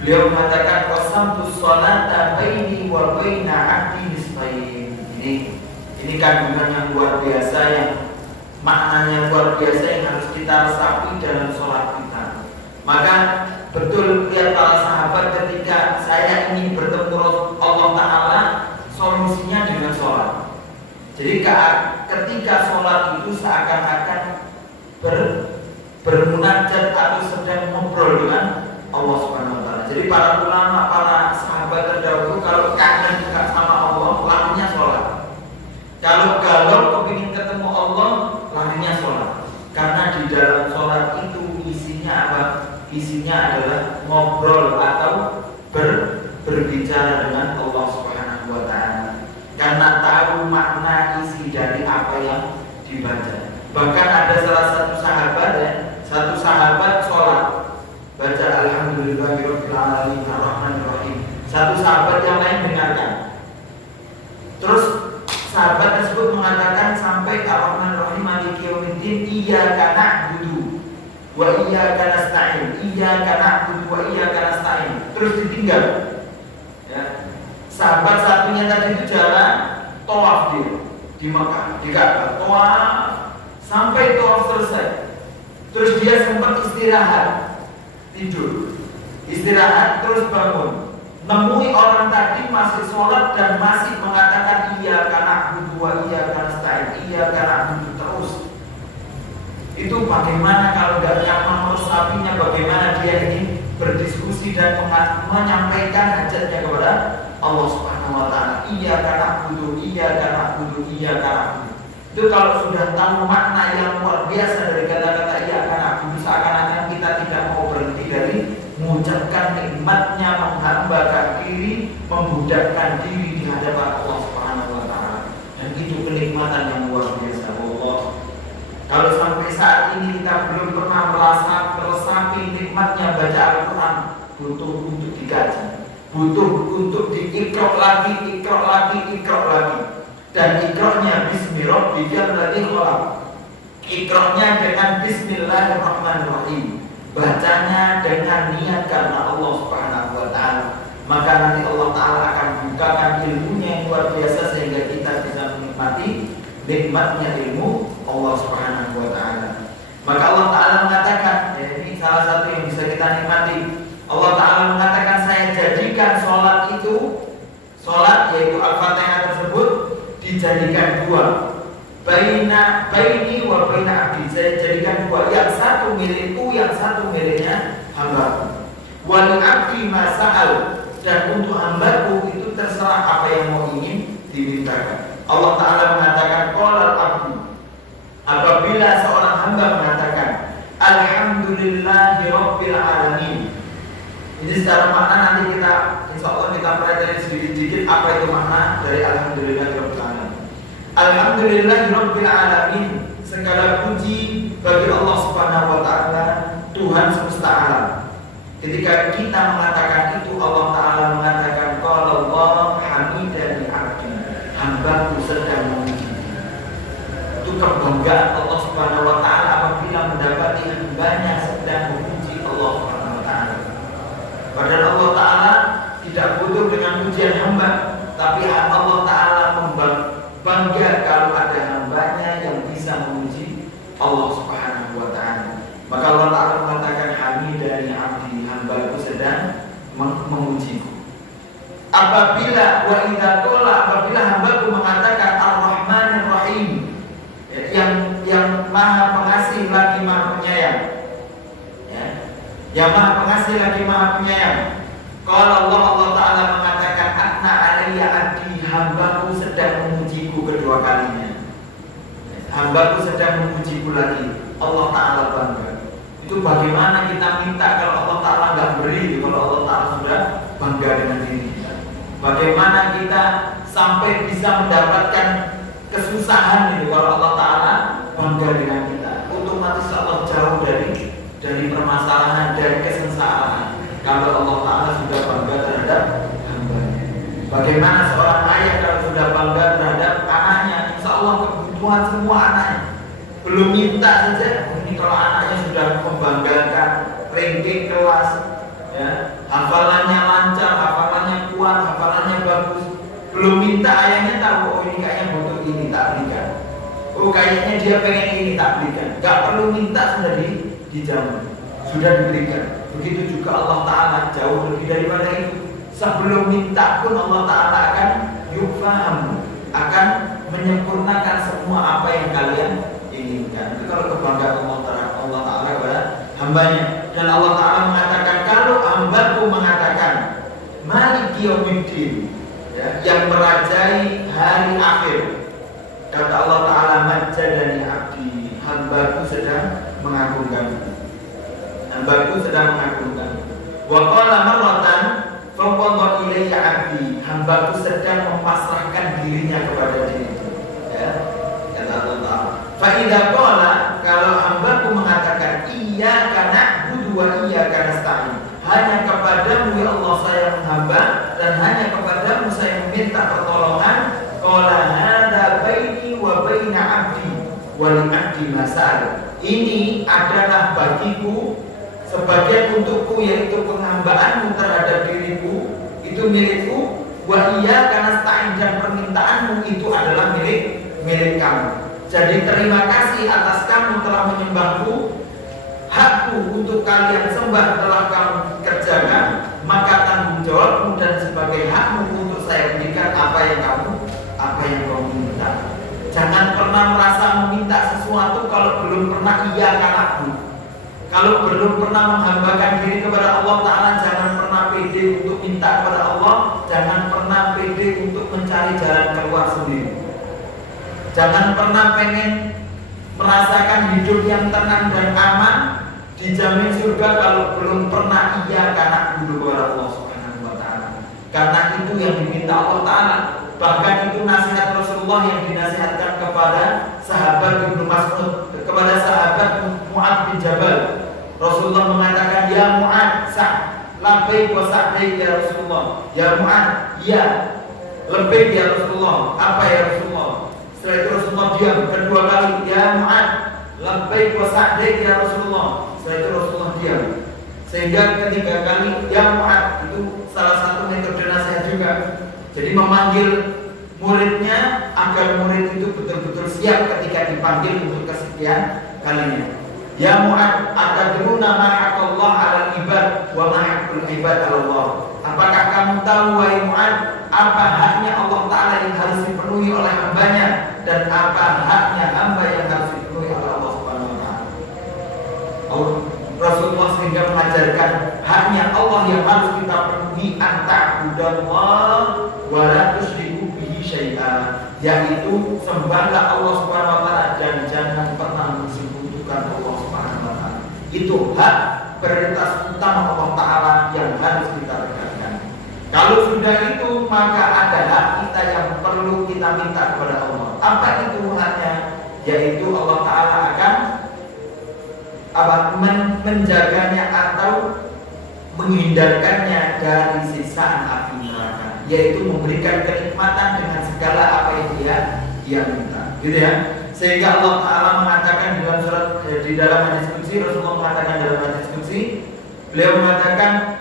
Beliau mengatakan, qasamtus sholata baini wa baina 'abdi nisfain. Ini kandungan yang luar biasa, yang maknanya luar biasa, yang harus kita resapi dalam sholat kita. Maka betul lihat para sahabat ketika saya ingin bertemu Allah Ta'ala, solusinya dengan sholat. Jadi ketika sholat itu seakan-akan bermunajat atau sedang ngobrol dengan Allah Subhanahu wa Ta'ala. Jadi para ulama, para sahabat terdahulu kalau kangen dekat sama Allah, larinya sholat. Kalau galau kepingin ketemu Allah, larinya sholat. Karena di dalam sholat itu isinya apa? Isinya adalah ngobrol atau berbicara dengan Allah Subhanahu wa Ta'ala. Karena tahu makna isi dari apa yang dibaca. Bahkan ada salah satu sahabat, ya, satu sahabat sholat baca Alhamdulillahirabbil alamin arrahmanir rahim. Satu sahabat yang lain dengarkan. Terus sahabat tersebut mengatakan sampai Ar-Rahmanir Rahim maliki yaumiddin iyyaka na'budu wa iyyaka nasta'in, iyyaka na'budu wa iyyaka nasta'in. Terus ditinggal. Ya. Sahabat satunya tadi itu jalan tawaf di Mekah, di Ka'bah, tawaf sampai tawaf selesai. Terus dia sempat istirahat, tidur, istirahat, terus bangun, nemui orang tadi masih sholat dan masih mengatakan iyyaka na'budu wa iyyaka nasta'in, iyyaka na'budu terus. Itu bagaimana kalau gak nyaman meresapinya, bagaimana dia ingin berdiskusi dan menyampaikan hajatnya kepada Allah Subhanahu wa Ta'ala. Iyyaka na'budu, iyyaka na'budu, iyyaka na'budu. Itu kalau sudah tahu makna yang luar biasa dari kata-kata iyyaka na'budu, seakan-akan kita tidak mau berhenti dari mengucapkan nikmatnya, menghambakan diri, membudakkan diri di hadapan Allah Subhanahu wa Ta'ala. Dan itu kenikmatan yang luar biasa. Allah, kalau sampai saat ini kita belum pernah meresapi nikmatnya baca Al-Quran, butuh untuk dikaji, butuh untuk diikrok lagi, ikrok lagi, ikrok lagi. Dan ikroknya Bismi Rabbikal ladzi khalaq, ikroknya dengan Bismillahirrahmanirrahim, bacanya dengan niat karena Allah Subhanahu wa Ta'ala. Maka nanti Allah Ta'ala akan bukakan ilmunya yang luar biasa sehingga kita bisa menikmati nikmatnya ilmu Allah Subhanahu wa Ta'ala. Maka Allah Ta'ala mengatakan, ya, ini salah satu yang bisa kita nikmati. Allah Ta'ala mengatakan, saya jadikan sholat itu, sholat yaitu Al-Fatihah tersebut dijadikan dua, baini wa baina abdi, saya jadikan dua, yang satu milikku, yang satu miliknya hambaku. Wal abdi masa'al, dan untuk hambaku itu terserah apa yang mau ingin dimintakan. Allah Ta'ala mengatakan qala abdi, apabila seorang hamba mengatakan alhamdulillahi rabbil alamin, Ini secara makna nanti kita insya Allah kita pelajari sedikit-sedikit apa itu makna dari Alhamdulillahirabbil alamin. Alhamdulillahirabbil alamin. Segala puji bagi Allah Subhanahu wa taala, Tuhan semesta alam. Ketika kita mengatakan itu, Allah taala mengatakan qala Allah hamidani 'abdi, hambaku sedang memuji. Itu kebanggaan Allah Subhanahu wa taala apabila mendapati hambanya sedang memuji Allah Subhanahu wa taala. Padahal Allah taala tidak butuh dengan pujian hamba, tapi Allah taala bangga kalau ada hambanya yang bisa memuji Allah Subhanahu wa taala. Maka Allah taala mengatakan hamidani 'abdi, hambaku sedang memujiku. Apabila apabila hambaku mengatakan Ar-Rahmanir Rahim, yang Maha Pengasih lagi Maha Penyayang, ya, yang Maha Pengasih lagi Maha Penyayang. Kalau Allah taala mengatakan atna alayya 'abdi, hambaku sedang memujiku kedua kalinya. Hambaku sedang memujiku lagi. Allah taala bangga. Itu bagaimana kita minta kalau Allah taala nggak beri, kalau Allah taala sudah bangga dengan diri kita. Bagaimana kita sampai bisa mendapatkan kesusahan itu kalau Allah taala bangga dengan kita. Otomatis Allah jauh dari permasalahan, dari kesengsaraan. Kalau Allah taala sudah bangga terhadap hambanya. Bagaimana seorang ayah kalau sudah bangga terhadap anaknya, insya Allah kebutuhan semua anaknya. Belum minta saja, ini kalau anaknya sudah membanggakan, ranking kelas, ya, hafalannya lancar, hafalannya kuat, hafalannya bagus. Belum minta, ayahnya tahu, oh ini kayaknya butuh ini, tak berikan. Oh kayaknya dia pengen ini, tak berikan. Gak perlu minta, sudah dijamin, sudah diberikan. Begitu juga Allah taala, jauh lebih daripada itu. Sebelum minta pun Allah taala akan yufaham, akan menyempurnakan semua apa yang kalian inginkan. Itu kalau kebanggaan Allah taala kepada hambanya. Dan Allah taala mengatakan, kalau hambaku mengatakan Maliki yaumiddin, ya, yang merajai hari akhir, kata Allah taala majjadani 'abdi, hambaku sedang mengagungkan. Hambaku sedang mengagungkan. Wa qala marratan fawwadha ilayya 'abdi, hambaku sedang memasrahkan dirinya kepada diriku. Ya, kata Allah taala. Fa idza qala, kalau hambaku mengatakan iyyaka na'budu wa iyyaka nasta'in, hanya kepadamu ya Allah saya menghamba dan hanya kepadamu saya meminta pertolongan. Qala hadza baini wa baina 'abdi wa li 'abdi masal. Ini adalah bagiku, sebagian untukku, yaitu penghambaanmu terhadap diriku itu milikku, wa iyyaka nasta'in, dan permintaanmu itu adalah milik kamu. Jadi terima kasih atas kamu telah menyembahku. Hakku untuk kalian sembah telah kamu kerjakan, maka tanggung jawabmu dan sebagai hakmu untuk saya berikan apa yang kamu minta. Jangan pernah merasa meminta sesuatu kalau belum pernah iyyaka na'budu. Kalau belum pernah menghambakan diri kepada Allah taala, jangan pernah pede untuk minta kepada Allah. Jangan pernah pede untuk mencari jalan keluar sendiri. Jangan pernah pengen merasakan hidup yang tenang dan aman, dijamin surga kalau belum pernah iyyaka na'budu kepada Allah Subhanahu wa taala. Karena itu yang diminta Allah taala. Bahkan itu nasihat Rasulullah yang dinasihatkan kepada sahabat Ibnu Mas'ud, kepada sahabat Mu'adz bin Jabal. Rasulullah mengatakan, ya Mu'adz, labbaik wa sa'daik ya Rasulullah. Ya Mu'adz, ya, labbaik ya Rasulullah. Apa ya Rasulullah? Setelah itu Rasulullah diam kedua kali, ya Mu'adz, labbaik wa sa'daik ya Rasulullah. Setelah itu Rasulullah diam. Sehingga ketiga kali, ya Mu'adz, itu salah satu metode nasihat juga. Jadi memanggil muridnya agar murid itu betul-betul siap ketika dipanggil untuk kesekian kalinya. Ya Mu'adz, atadruna ma haqqallah 'alal ibad wa ma haqqul ibad 'ala Allah. Apakah kamu tahu wahai Mu'adz, apa haknya Allah taala yang harus dipenuhi oleh hambanya dan apa haknya hamba yang harus dipenuhi oleh Allah Subhanahu wa taala? Rasulullah sehingga mengajarkan haknya Allah yang harus kita penuhi, anta'budallah wa la tusyriku bihi syai'a, yaitu sembahlah Allah Subhanahu wa taala dan jangan pernah mensekutukan Allah Subhanahu wa taala. Itu hak prioritas utama Allah Ta'ala yang harus kita tegakkan. Kalau sudah itu, maka ada hak kita yang perlu kita minta kepada Allah. Apa itu haknya? Yaitu Allah Ta'ala akan menjaganya atau menghindarkannya dari siksaan api neraka, yaitu memberikan kenikmatan dengan segala apa yang dia minta, gitu ya. Sehingga Allah Ta'ala mengatakan dalam surat di dalam hadis qudsi, Rasulullah mengatakan dalam hadis qudsi, beliau mengatakan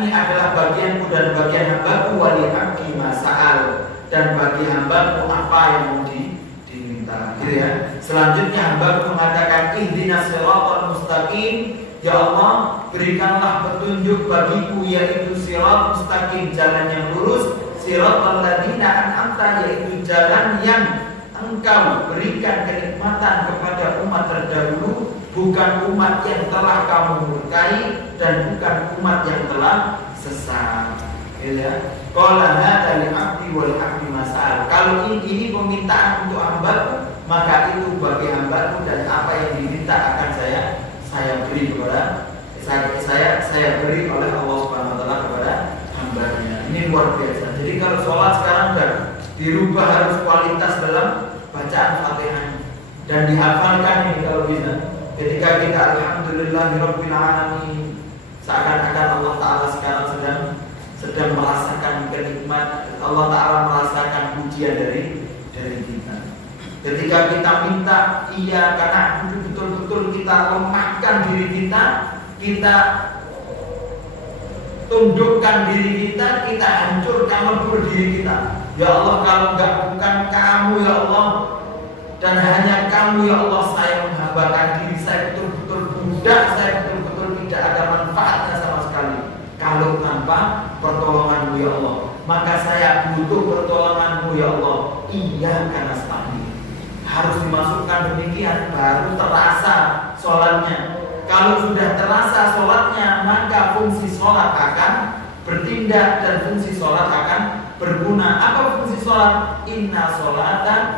ini adalah bagianku dan bagian hambaku, wali abdi masa'al, dan bagi hambaku apa yang mau diminta, gitu ya. Selanjutnya hambaku mengatakan ihdinas siratal mustaqim, ya Allah berikanlah petunjuk bagiku, yaitu sirat mustaqim, jalan yang lurus, siratal ladzina an'amta, yaitu jalan yang Engkau berikan kenikmatan kepada umat terdahulu, bukan umat yang telah kamu murkai dan bukan umat yang telah sesat. Ya. Qala hadza li 'abdi wal 'abdi mas'al. Kalau ini permintaan untuk hambaku, maka itu bagi hambaku, dan apa yang diminta akan saya beri kepada saya beri oleh Allah Subhanahu wa taala kepada hambanya. Ini luar biasa. Jadi kalau sholat sekarang sudah dirubah, harus kualitas dalam bacaan Fatihah dan dihafalkan ini kalau bisa. Ketika kita alhamdulillahirabbil alamin, seakan-akan Allah Ta'ala sekarang sedang merasakan kenikmat, Allah Ta'ala merasakan pujian dari kita. Ketika kita minta iya, karena betul-betul kita lemahkan diri kita tundukkan diri kita hancurkan lebur diri kita. Ya Allah, kalau bukan kamu ya Allah, dan hanya kamu ya Allah, saya menghambakan diri saya betul-betul budak, saya betul-betul tidak ada manfaatnya sama sekali kalau tanpa pertolonganmu ya Allah. Maka saya butuh pertolonganmu ya Allah. Iya, karena nasta'in. Harus dimasukkan demikian, baru terasa sholatnya. Kalau sudah terasa sholatnya, maka fungsi sholat akan bertindak dan fungsi sholat akan berguna. Apa fungsi sholat? Inna sholata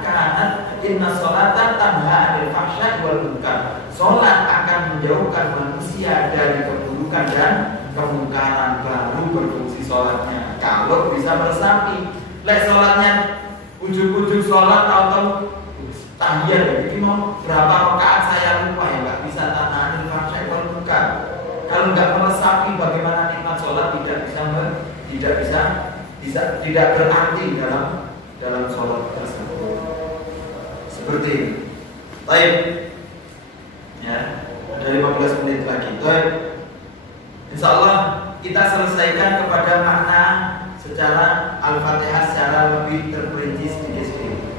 tanha 'anil fahsya'i wal munkar. Sholat akan menjauhkan manusia dari keburukan dan kemungkaran, baru berfungsi sholatnya. Kalau bisa meresapi, lek sholatnya ujuk-ujuk sholat atau tahiyat, jadi mau berapa rakaat saya lupa ya, nggak bisa tanha 'anil fahsya'i wal munkar. Kalau nggak meresapi bagaimana nikmat sholat, tidak berarti dalam sholat tersebut. Seperti ini. Baik, ya, ada 15 menit lagi. Baik, insya Allah kita selesaikan kepada makna secara Al-Fatihah secara lebih terperinci sedikit-sedikit.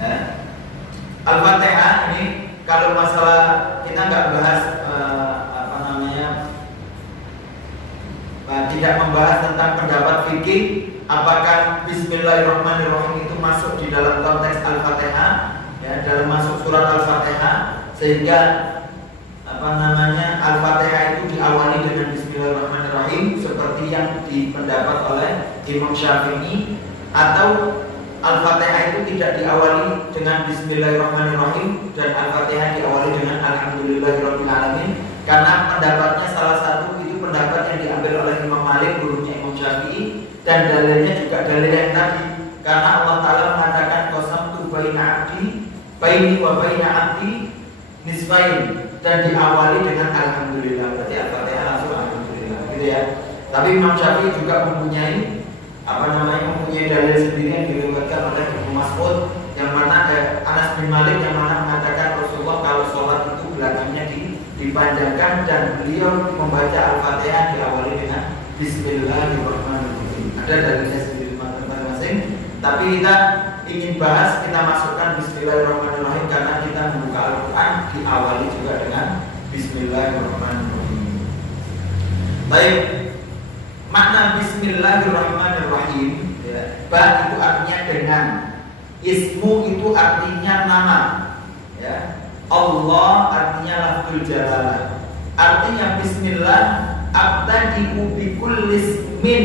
Ya. Al-Fatihah ini kalau masalah kita nggak bahas tidak membahas tentang pendapat fikih apakah Bismillahirrahmanirrahim itu masuk di dalam konteks Al-Fatihah, ya, dalam masuk surat Al-Fatihah, sehingga Al-Fatihah itu diawali dengan Bismillahirrahmanirrahim seperti yang dipendapat oleh Imam Syafi'i, atau Al-Fatihah itu tidak diawali dengan Bismillahirrahmanirrahim dan Al-Fatihah diawali dengan Alhamdulillahirabbil alamin, karena pendapatnya salah satu pendapat yang diambil oleh Imam Malik, gurunya Imam Syafi'i, dan dalilnya juga dalil yang tadi, karena Allah Ta'ala mengatakan qasamtu baini wa baina abdi nisfain, dan diawali dengan Alhamdulillah, berarti Al-Fatihah langsung Alhamdulillah, gitu ya. Tapi Imam Syafi'i juga mempunyai dalil sendiri yang diriwayatkan oleh Ibnu Mas'ud, yang mana Anas bin Malik yang mana mengatakan Rasulullah kalau sholat itu belakangnya dipanjangkan, dan beliau membaca Al-Fatihah diawali dengan Bismillahirrahmanirrahim. Ada dalilnya sendiri masing-masing, tapi kita ingin bahas, kita masukkan Bismillahirrahmanirrahim karena kita membuka Al-Quran diawali juga dengan Bismillahirrahmanirrahim. Baik, makna Bismillahirrahmanirrahim, ya, ba itu artinya dengan, ismu itu artinya nama, ya. Allah artinya lafzul jalalah. Artinya bismillah abtadi'u bikulli ismin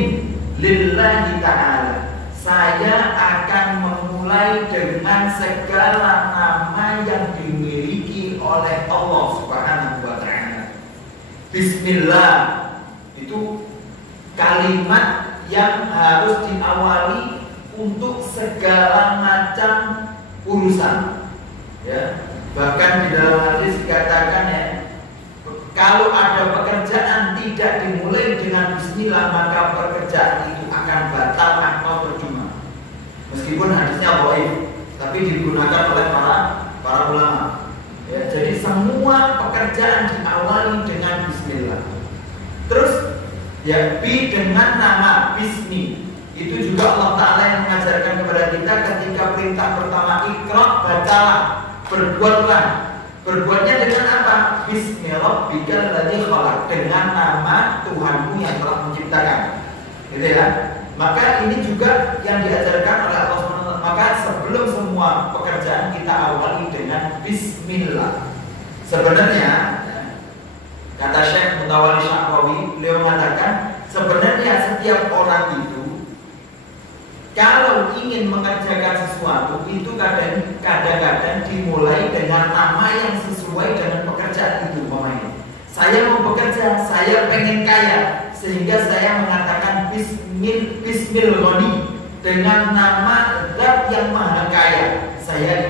lillahi ta'ala. Saya akan memulai dengan segala nama yang dimiliki oleh Allah Subhanahu wa taala. Bismillah itu kalimat yang harus diawali untuk segala macam urusan. Ya, bahkan di dalam hadis dikatakan ya, kalau ada pekerjaan tidak dimulai dengan bismillah maka pekerjaan itu akan batal atau percuma. Meskipun hadisnya dhaif, tapi digunakan oleh para ulama. Ya, jadi semua pekerjaan diawali dengan bismillah. Terus ya, bi dengan nama bismi. Itu juga Allah Ta'ala yang mengajarkan kepada kita ketika perintah pertama iqra, bacalah, berbuatlah. Berbuatnya dengan apa? Bismillahirrahmanirrahim, dengan nama Tuhanmu yang telah menciptakan. Gitu ya. Maka ini juga yang diajarkan oleh Allah SWT. Maka sebelum semua pekerjaan kita awali dengan bismillah. Sebenarnya kata Syekh Mutawalli Sya'rawi, beliau mengatakan sebenarnya setiap orang itu kalau ingin mengerjakan sesuatu itu kadang-kadang dimulai dengan nama yang sesuai dengan pekerjaan itu. Saya mau bekerja, saya pengen kaya, sehingga saya mengatakan Bismil Ghani, dengan nama Zat yang Maha Kaya. Saya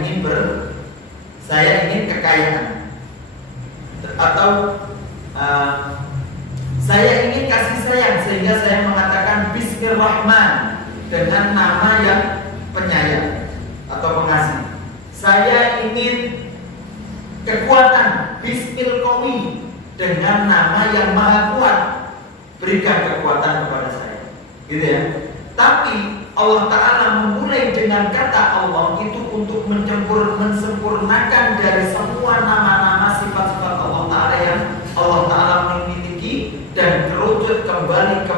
ingin kekayaan, atau saya ingin kasih sayang, sehingga saya mengatakan Bismillahirrahman, dengan nama yang penyayang atau pengasih. Saya ingin kekuatan, Bismil Qawi, dengan nama yang maha kuat, berikan kekuatan kepada saya. Gitu ya. Tapi Allah Ta'ala memulai dengan kata Allah itu untuk mensempurnakan dari semua nama-nama sifat-sifat Allah Ta'ala yang Allah Ta'ala memiliki, dan terucut kembali ke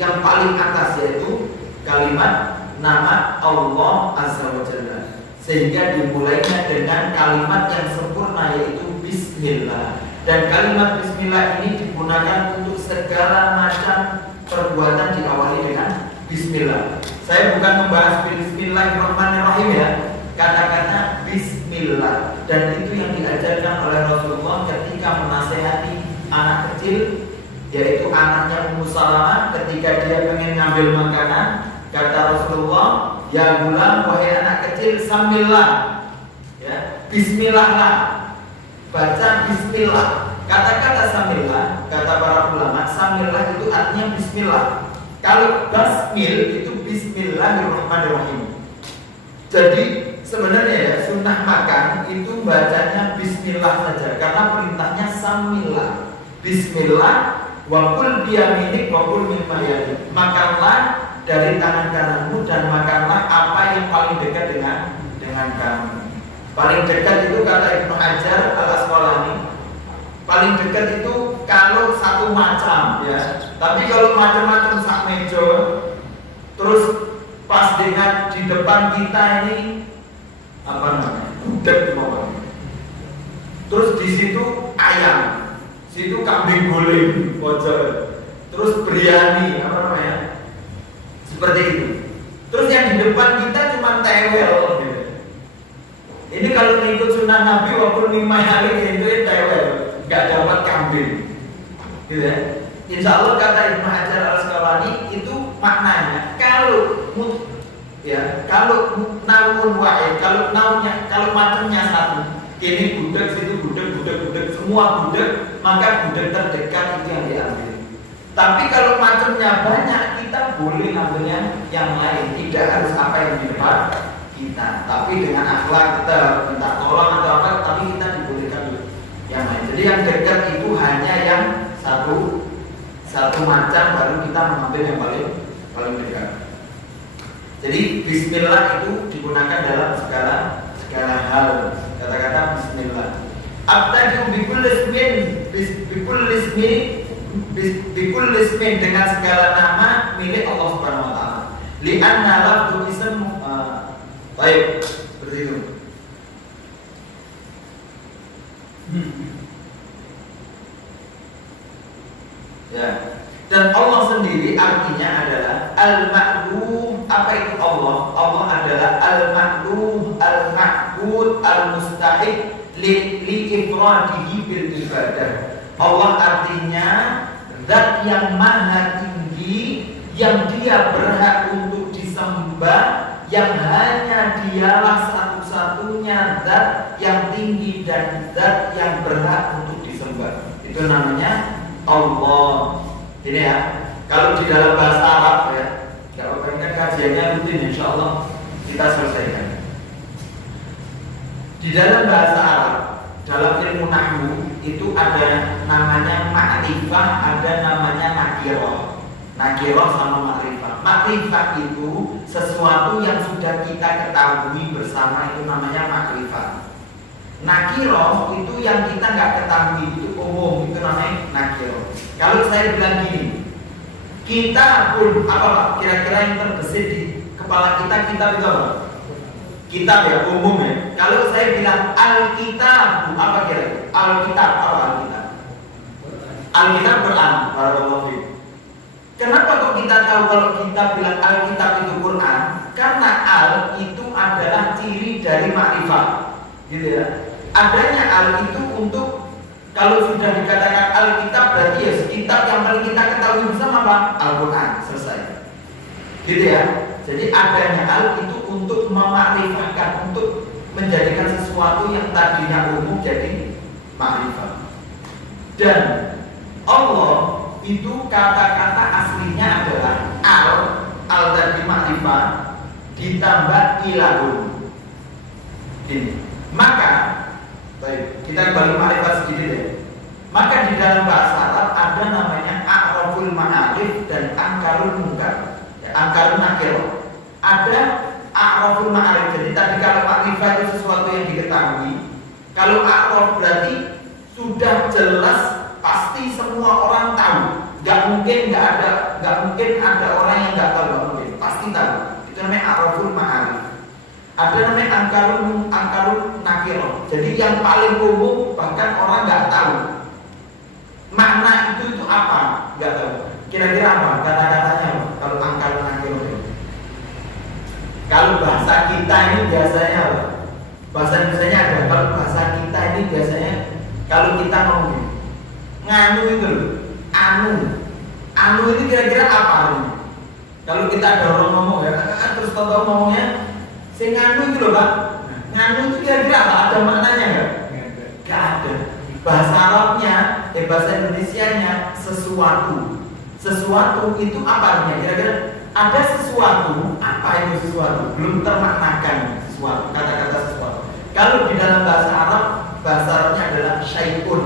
yang paling atas, yaitu kalimat nama Allah Azza wa Jalla, sehingga dimulainya dengan kalimat yang sempurna, yaitu Bismillah. Dan kalimat Bismillah ini digunakan untuk segala macam perbuatan diawali dengan Bismillah. Saya bukan membahas Bismillahirrahmanirrahim ya, kata-kata Bismillah. Dan itu yang diajarkan oleh Rasulullah ketika menasehati anak kecil, yaitu anaknya Ummu Salamah ketika dia pengen ngambil makanan. Kata Rasulullah, ya gulam, wahai anak kecil, samillah, ya, bismillahlah, baca bismillah. Kata-kata samillah, kata para ulama, samillah itu artinya bismillah. Kalau basmil itu bismillahirrahmanirrahim. Jadi sebenarnya ya, sunnah makan itu bacanya bismillah saja, karena perintahnya samillah. Bismillah, wa kul biyaminik wa kul mimma yalik. Makanlah dari tangan kananmu dan makanlah apa yang paling dekat dengan kamu. Paling dekat itu kata Ibnu Hajar Al-Asqalani, paling dekat itu kalau satu macam ya. Tapi kalau macam-macam sak meja, terus pas dengan di depan kita ini apa namanya? Gudeg bawah. Terus di situ ayam, situ kambing guling, bocor. Terus biryani, apa namanya? Seperti itu. Terus yang di depan kita cuma tewel gitu. Ini kalau ngikut sunnah Nabi walaupun mimma yalik itu tewel, nggak dapat kambing, gitu ya. Insya Allah kata Ibnu Hajar Al-Asqalani itu maknanya kalau namun wahid, kalau macamnya satu, kini gudeg, situ gudeg, semua gudeg, maka gudeg terdekat itu yang diambil. Tapi kalau macamnya banyak, kita boleh ambilnya yang lain, tidak harus apa yang di depan kita. Tapi dengan akhlak kita minta tolong atau apa, tapi kita dibolehkan yang lain. Jadi yang dekat itu hanya yang satu macam, baru kita mengambil yang paling dekat. Jadi Bismillah itu digunakan dalam segala hal. Kata-kata Bismillah. Abtadi'u bikul ismin dengan segala nama milik Allah Subhanahu wa taala. Li'anna lafdhu ism baik seperti itu. Ya. Dan Allah sendiri artinya adalah al-ma'lum. Apa itu Allah? Allah adalah al-ma'lum, al-ma'bud, al-mustahiq li ifradihi bil ibadah. Allah artinya zat yang maha tinggi, yang dia berhak untuk disembah, yang hanya dialah satu-satunya zat yang tinggi dan zat yang berhak untuk disembah. Itu namanya Allah. Ini ya. Kalau di dalam bahasa Arab ya, nggak apa-apa, kan kajiannya rutin, insya Allah kita selesaikan. Di dalam bahasa Arab, dalam ilmu nahwu itu ada namanya ma'rifah, ada namanya nakirah. Nakirah sama ma'rifah. Ma'rifah itu sesuatu yang sudah kita ketahui bersama, itu namanya ma'rifah. Nakirah itu yang kita nggak ketahui, itu umum, itu namanya nakirah. Kalau saya bilang gini, kita pun apa kira-kira yang terbesit di kepala kita itu apa? Kitab ya, umum ya. Kalau saya bilang Alkitab, apa kira-kira? Alkitab apa Alkitab? Alkitab Quran. Barakallahu fiik. Kenapa kok kita tahu kalau kita bilang Alkitab itu Quran? Karena al itu adalah ciri dari makrifat, gitu ya. Adanya al itu untuk, kalau sudah dikatakan Alkitab berarti ya kitab yang paling kita ketahui bersama apa? Al-Quran, selesai. Gitu ya. Jadi adanya al itu untuk memakrifahkan, untuk menjadikan sesuatu yang tadinya umum jadi makrifat. Dan Allah itu kata-kata aslinya adalah al tadi makrifat ditambah ilahun. Ini. Maka baik, kita kembali makrifat sedikit ya. Maka di dalam bahasa Arab ada namanya a'raful ma'arif dan angkarul munkar, ya, angkarul nakir. Ada a'raful ma'arif. Jadi tadi kalau makrifat itu sesuatu yang diketahui, kalau a'raf berarti sudah jelas, pasti semua orang tahu. Gak mungkin ada orang yang gak tahu, gak mungkin, pasti tahu. Itu namanya a'raful ma'arif. Ada namanya angkarun nakiro. Jadi yang paling umum bahkan orang nggak tahu makna itu apa, nggak tahu. Kira-kira apa kata-katanya kalau angkarun nakiro? Kalau bahasa kita ini biasanya apa? Bahasa Indonesia ada. Kalau bahasa kita ini biasanya kalau kita ngomong nganu itu loh, anu ini kira-kira apa? Kalau kita ada orang ngomong ya, terus tahu ngomongnya sing nganu itu loh Pak. Nganu itu kira-kira apa? Ada maknanya nggak? Nggak ada. Bahasa Arabnya, bahasa Indonesianya sesuatu. Sesuatu itu apa artinya? Kira-kira ada sesuatu. Apa itu sesuatu? Belum termaknakan sesuatu. Kata-kata sesuatu. Kalau di dalam bahasa Arab, bahasa Arabnya adalah syai'un.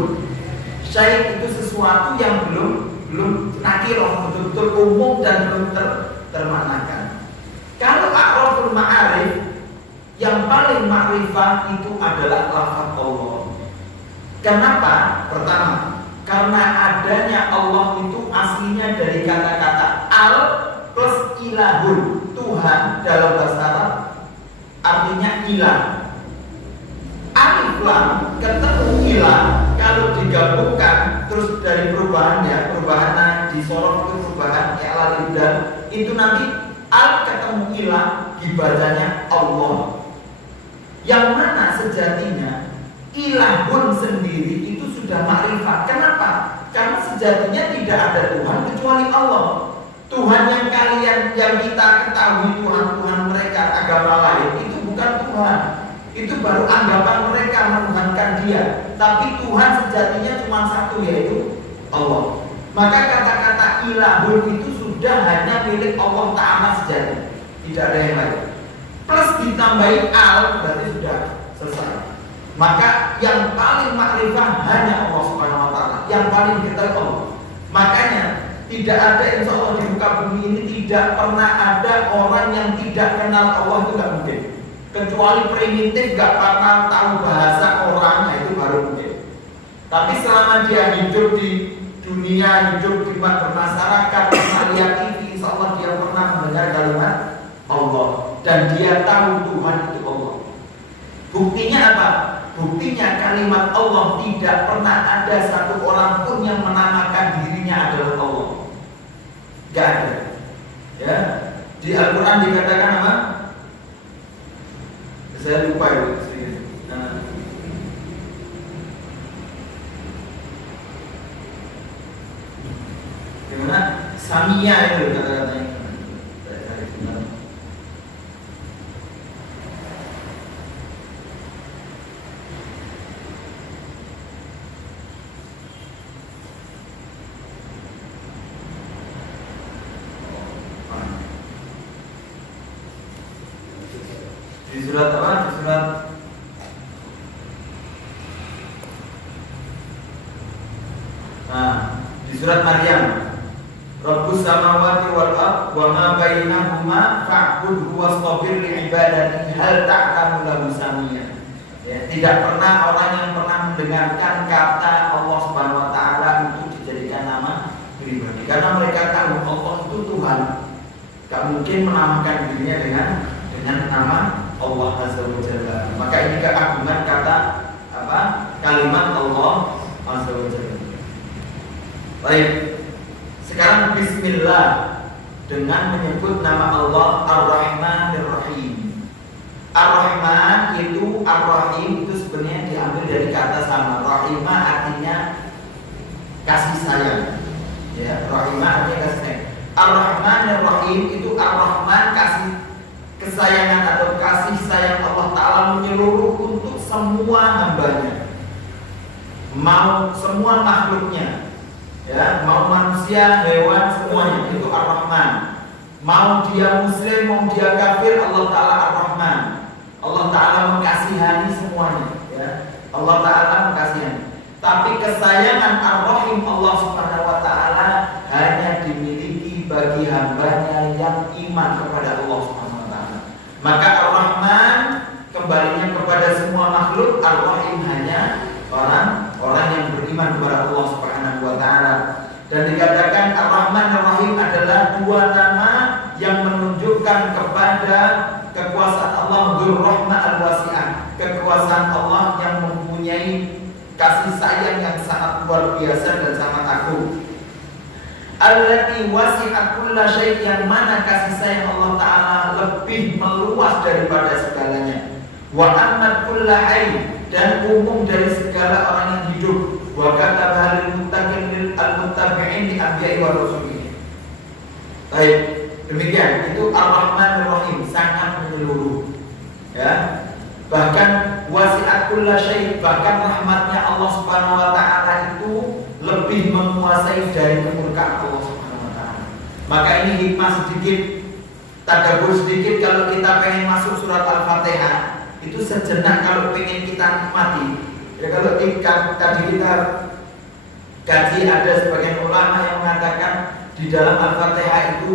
Syai' itu sesuatu yang belum nakirah, betul-betul umum dan belum termaknakan. Kalau a'raful ma'arif, yang paling ma'rifah itu adalah lafaz Allah. Kenapa? Pertama, karena adanya Allah itu aslinya dari kata-kata al plus ilahun, Tuhan dalam bahasa Arab artinya ilah. Alif lam ketemu ilah, kalau digabungkan terus dari perubahannya, perubahan di sorot itu perubahan i'lal ibdal, itu nanti al ketemu ilah dibacanya Allah. Yang mana sejatinya ilahun sendiri itu sudah makrifat. Kenapa? Karena sejatinya tidak ada Tuhan kecuali Allah. Tuhan yang kita ketahui, Tuhan mereka agama lain itu bukan Tuhan. Itu baru anggapan mereka menuhankan Dia. Tapi Tuhan sejatinya cuma satu, yaitu Allah. Maka kata-kata ilahun itu sudah hanya milik Allah Ta'ala sejati, tidak ada yang lain. Plus ditambahi al, berarti sudah selesai. Maka yang paling makrifah hanya Allah Subhanahu Wa Ta'ala, yang paling diketahui Allah. Makanya tidak ada, insya Allah di muka bumi ini tidak pernah ada orang yang tidak kenal Allah, itu nggak mungkin. Kecuali primitif gak pernah tahu bahasa orangnya, itu baru mungkin. Tapi selama dia hidup di dunia, hidup di bermasyarakat, pernah lihat TV, insya Allah dia pernah mendengar kalimat Allah dan dia tahu Tuhan itu Allah. Buktinya apa? Buktinya kalimat Allah tidak pernah ada satu orang pun yang menamakan dirinya adalah Allah. Gak ada. Ya, di Al-Quran dikatakan apa? Saya lupa itu sedikit. Samia itu kata-katanya. Di surat apa? Di surat di surat Maryam. Rabbus samawati wal ard wa ma bainahuma fa'budhu wastabir li ibadati hal ta'lamu lahu samia. Ya, tidak pernah orang yang pernah mendengarkan kata Allah Subhanahu wa taala itu dijadikan nama pribadi. Karena mereka tahu Allah itu Tuhan. Gak mungkin menamakan dirinya dengan nama Allah Azza wa Jalla. Maka ini keagungan kata apa? Kalimat Allah Azza wa Jalla. Baik. Sekarang bismillah dengan menyebut nama Allah Ar-Rahmanir Rahim. Ar-Rahman itu Ar-Rahim itu sebenarnya diambil dari kata sama. Rahimah artinya kasih sayang. Ya, Rahimah artinya kasih sayang. Ar-Rahmanir Rahim itu Ar-Rahman kasih kesayangan atau kasih sayang Allah Ta'ala menyeluruh untuk semua hambanya, mau semua makhluknya, ya, mau manusia, hewan, semuanya itu Ar-Rahman. Mau dia muslim, mau dia kafir, Allah Ta'ala Ar-Rahman. Allah Ta'ala mengkasihani semuanya, ya. Allah Ta'ala mengkasihani. Tapi kesayangan Ar-Rahim Allah Subhanahu wa Ta'ala hanya dimiliki bagi hambanya yang iman kepada Allah Subhanahu wa Ta'ala. Maka Ar-Rahman kembalinya kepada semua makhluk, Ar-Rahim hanya orang yang beriman kepada Allah Subhanahu wa Ta'ala. Dan dikatakan Ar-Rahman Ar-Rahim adalah dua nama yang menunjukkan kepada kekuasaan Allah Dzur-Rahmah Al-Wasi'ah, kekuasaan Allah yang mempunyai kasih sayang yang sangat luar biasa dan sangat agung. Allati wasi'at kulla syai', yang mana kasih sayang Allah Ta'ala lebih meluas daripada segalanya. Wa ammat kulla hayy, dan umum dari segala orang yang hidup. Wa kataba lil muttaqin lil muttabi'in li anbiya'i wa rasulih. Baik, demikian itu Ar-Rahman Ar-Rahim, sangat menyeluruh. Ya. Bahkan wasi'at kulla syai', bahkan rahmatnya Allah Subhanahu wa Ta'ala itu lebih menguasai dari kemurkaan Allah Subhanahu wa Ta'ala. Maka ini hikmah sedikit, tadabbur sedikit. Kalau kita pengen masuk surat Al-Fatihah, itu sejenak kalau pengen kita nikmati. Ya, kalau tadi kita kaji, ada sebagian ulama yang mengatakan di dalam Al-Fatihah itu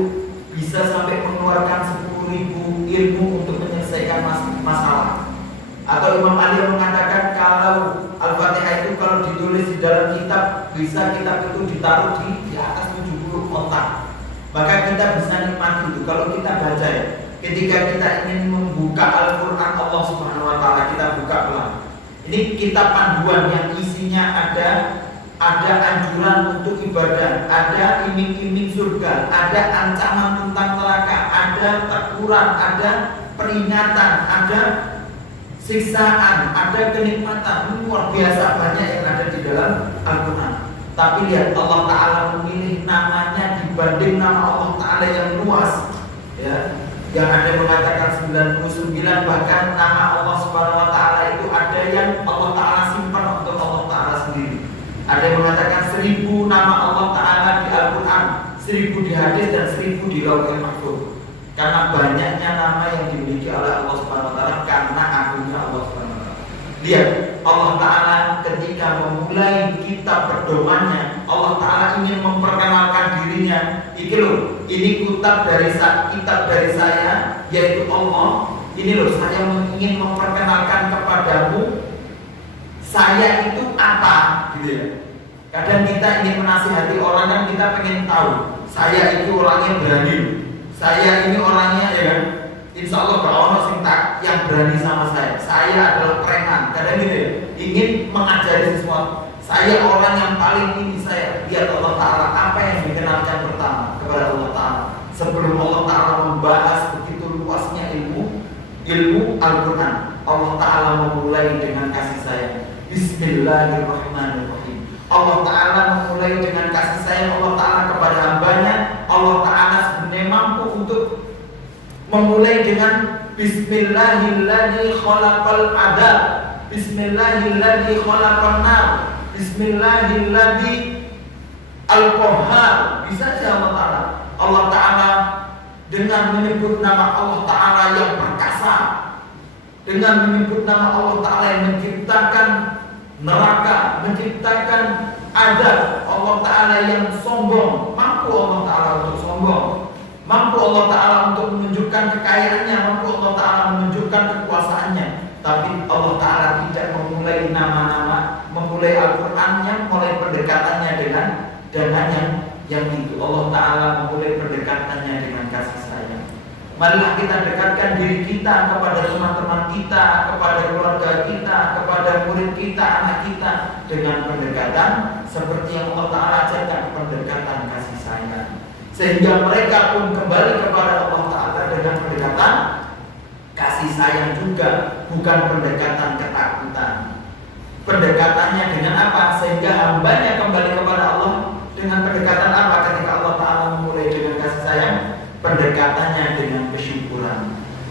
bisa sampai mengeluarkan 10.000 ilmu untuk menyelesaikan masalah. Atau Imam Ali mengatakan kalau Al-Fatihah itu kalau ditulis di dalam kitab, bisa kitab itu ditaruh di atas 70 kotak. Maka kita bisa nikmati itu kalau kita baca, ya. Ketika kita ingin membuka Al-Quran Allah Subhanahu wa Ta'ala, kita buka pelan. Ini kitab panduan yang isinya ada anjuran untuk ibadah, ada iming-iming surga, ada ancaman tentang neraka, ada teguran, ada peringatan, ada siksaan, ada kenikmatan. Luar biasa banyak yang ada di dalam Al-Quran. Tapi lihat, Allah Ta'ala memilih namanya dibanding nama Allah Ta'ala yang luas, ya. Yang ada mengatakan 99, bahkan nama Allah Subhanahu wa Ta'ala itu ada yang Allah Ta'ala simpan untuk Allah Ta'ala sendiri. Ada yang mengatakan 1000 nama Allah Ta'ala di Al-Quran, 1000 di hadis, dan 1000 di Lauhul Mahfuz. Karena banyaknya nama yang dimiliki oleh Allah Subhanahu wa Ta'ala, karena agungnya Allah Subhanahu wa Ta'ala. Lihat, Allah Ta'ala ketika memulai kitab pedomannya, Allah Ta'ala ingin memperkenalkan dirinya. Ini kitab dari saya, yaitu Allah. Ini loh, saya ingin memperkenalkan kepadamu saya itu apa, gitu ya. Kadang kita ingin menasihati orang, kan kita pengen tahu saya itu orangnya berani, saya ini orangnya, ya kan, insya Allah gak ono sing tak yang berani sama saya adalah preman. Kadang gitu ya, ingin mengajari sesuatu, saya orang yang paling ini, saya. Lihat Allah Ta'ala apa yang dikenalkan pertama kepada Allah Ta'ala sebelum Allah Ta'ala membahas begitu luasnya ilmu Al-Quran. Allah Ta'ala memulai dengan kasih sayang. Bismillahirrahmanirrahim. Allah Ta'ala memulai dengan kasih sayang Allah Ta'ala kepada hambanya. Memulai dengan Bismillahilladzi khalaqal adab, Bismillahilladzi khalaqan nar, Bismillahilladzi al-qahhar. Bisa saja Allah Ta'ala dengan menyebut nama Allah Ta'ala yang perkasa, dengan menyebut nama Allah Ta'ala yang menciptakan neraka, menciptakan adab. Allah Ta'ala yang sombong, mampu Allah Ta'ala untuk sombong, mampu Allah Ta'ala untuk menunjukkan kekayaannya, mampu Allah Ta'ala menunjukkan kekuasaannya. Tapi Allah Ta'ala tidak memulai nama-nama, memulai Al-Qur'annya, mulai pendekatannya dengan yang itu. Allah Ta'ala memulai pendekatannya dengan kasih sayang. Marilah kita dekatkan diri kita kepada teman-teman kita, kepada keluarga kita, kepada murid kita, anak kita, dengan pendekatan seperti yang Allah Ta'ala ajarkan, pendekatan kasih sayang. Sehingga mereka pun kembali kepada Allah Ta'ala dengan pendekatan kasih sayang juga, bukan pendekatan ketakutan. Pendekatannya dengan apa? Sehingga hambanya kembali kepada Allah dengan pendekatan apa? Ketika Allah Ta'ala memulai dengan kasih sayang, pendekatannya dengan kesyukuran.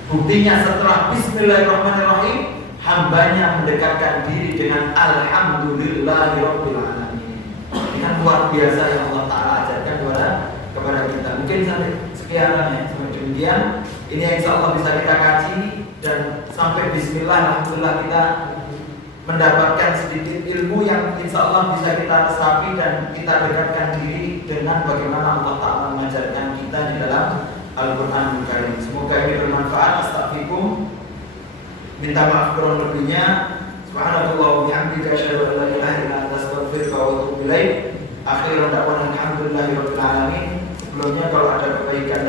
Buktinya setelah Bismillahirrahmanirrahim, hambanya mendekatkan diri dengan Alhamdulillahirabbil alamin. Dengan luar biasa yang Allah Ta'ala ajarkan kepada kita. Mungkin sampai sekian ya, sampai demikian. Ini yang insya Allah bisa kita kaji, dan sampai Bismillah, alhamdulillah kita mendapatkan sedikit ilmu yang insya Allah bisa kita resapi dan kita dekatkan diri dengan bagaimana Allah Ta'ala mengajarkan kita di dalam Al-Quran Al-Karim. Semoga ini bermanfaat. Astaghfirullahaladzim, minta maaf kurang lebihnya. Subhanallah wa bihamdika asyhadu an la ilaha illa anta astaghfiruka wa atubu ilaik. Akhiran da'wana alhamdulillahirabbil alamin. Sebelumnya kalau ada kebaikan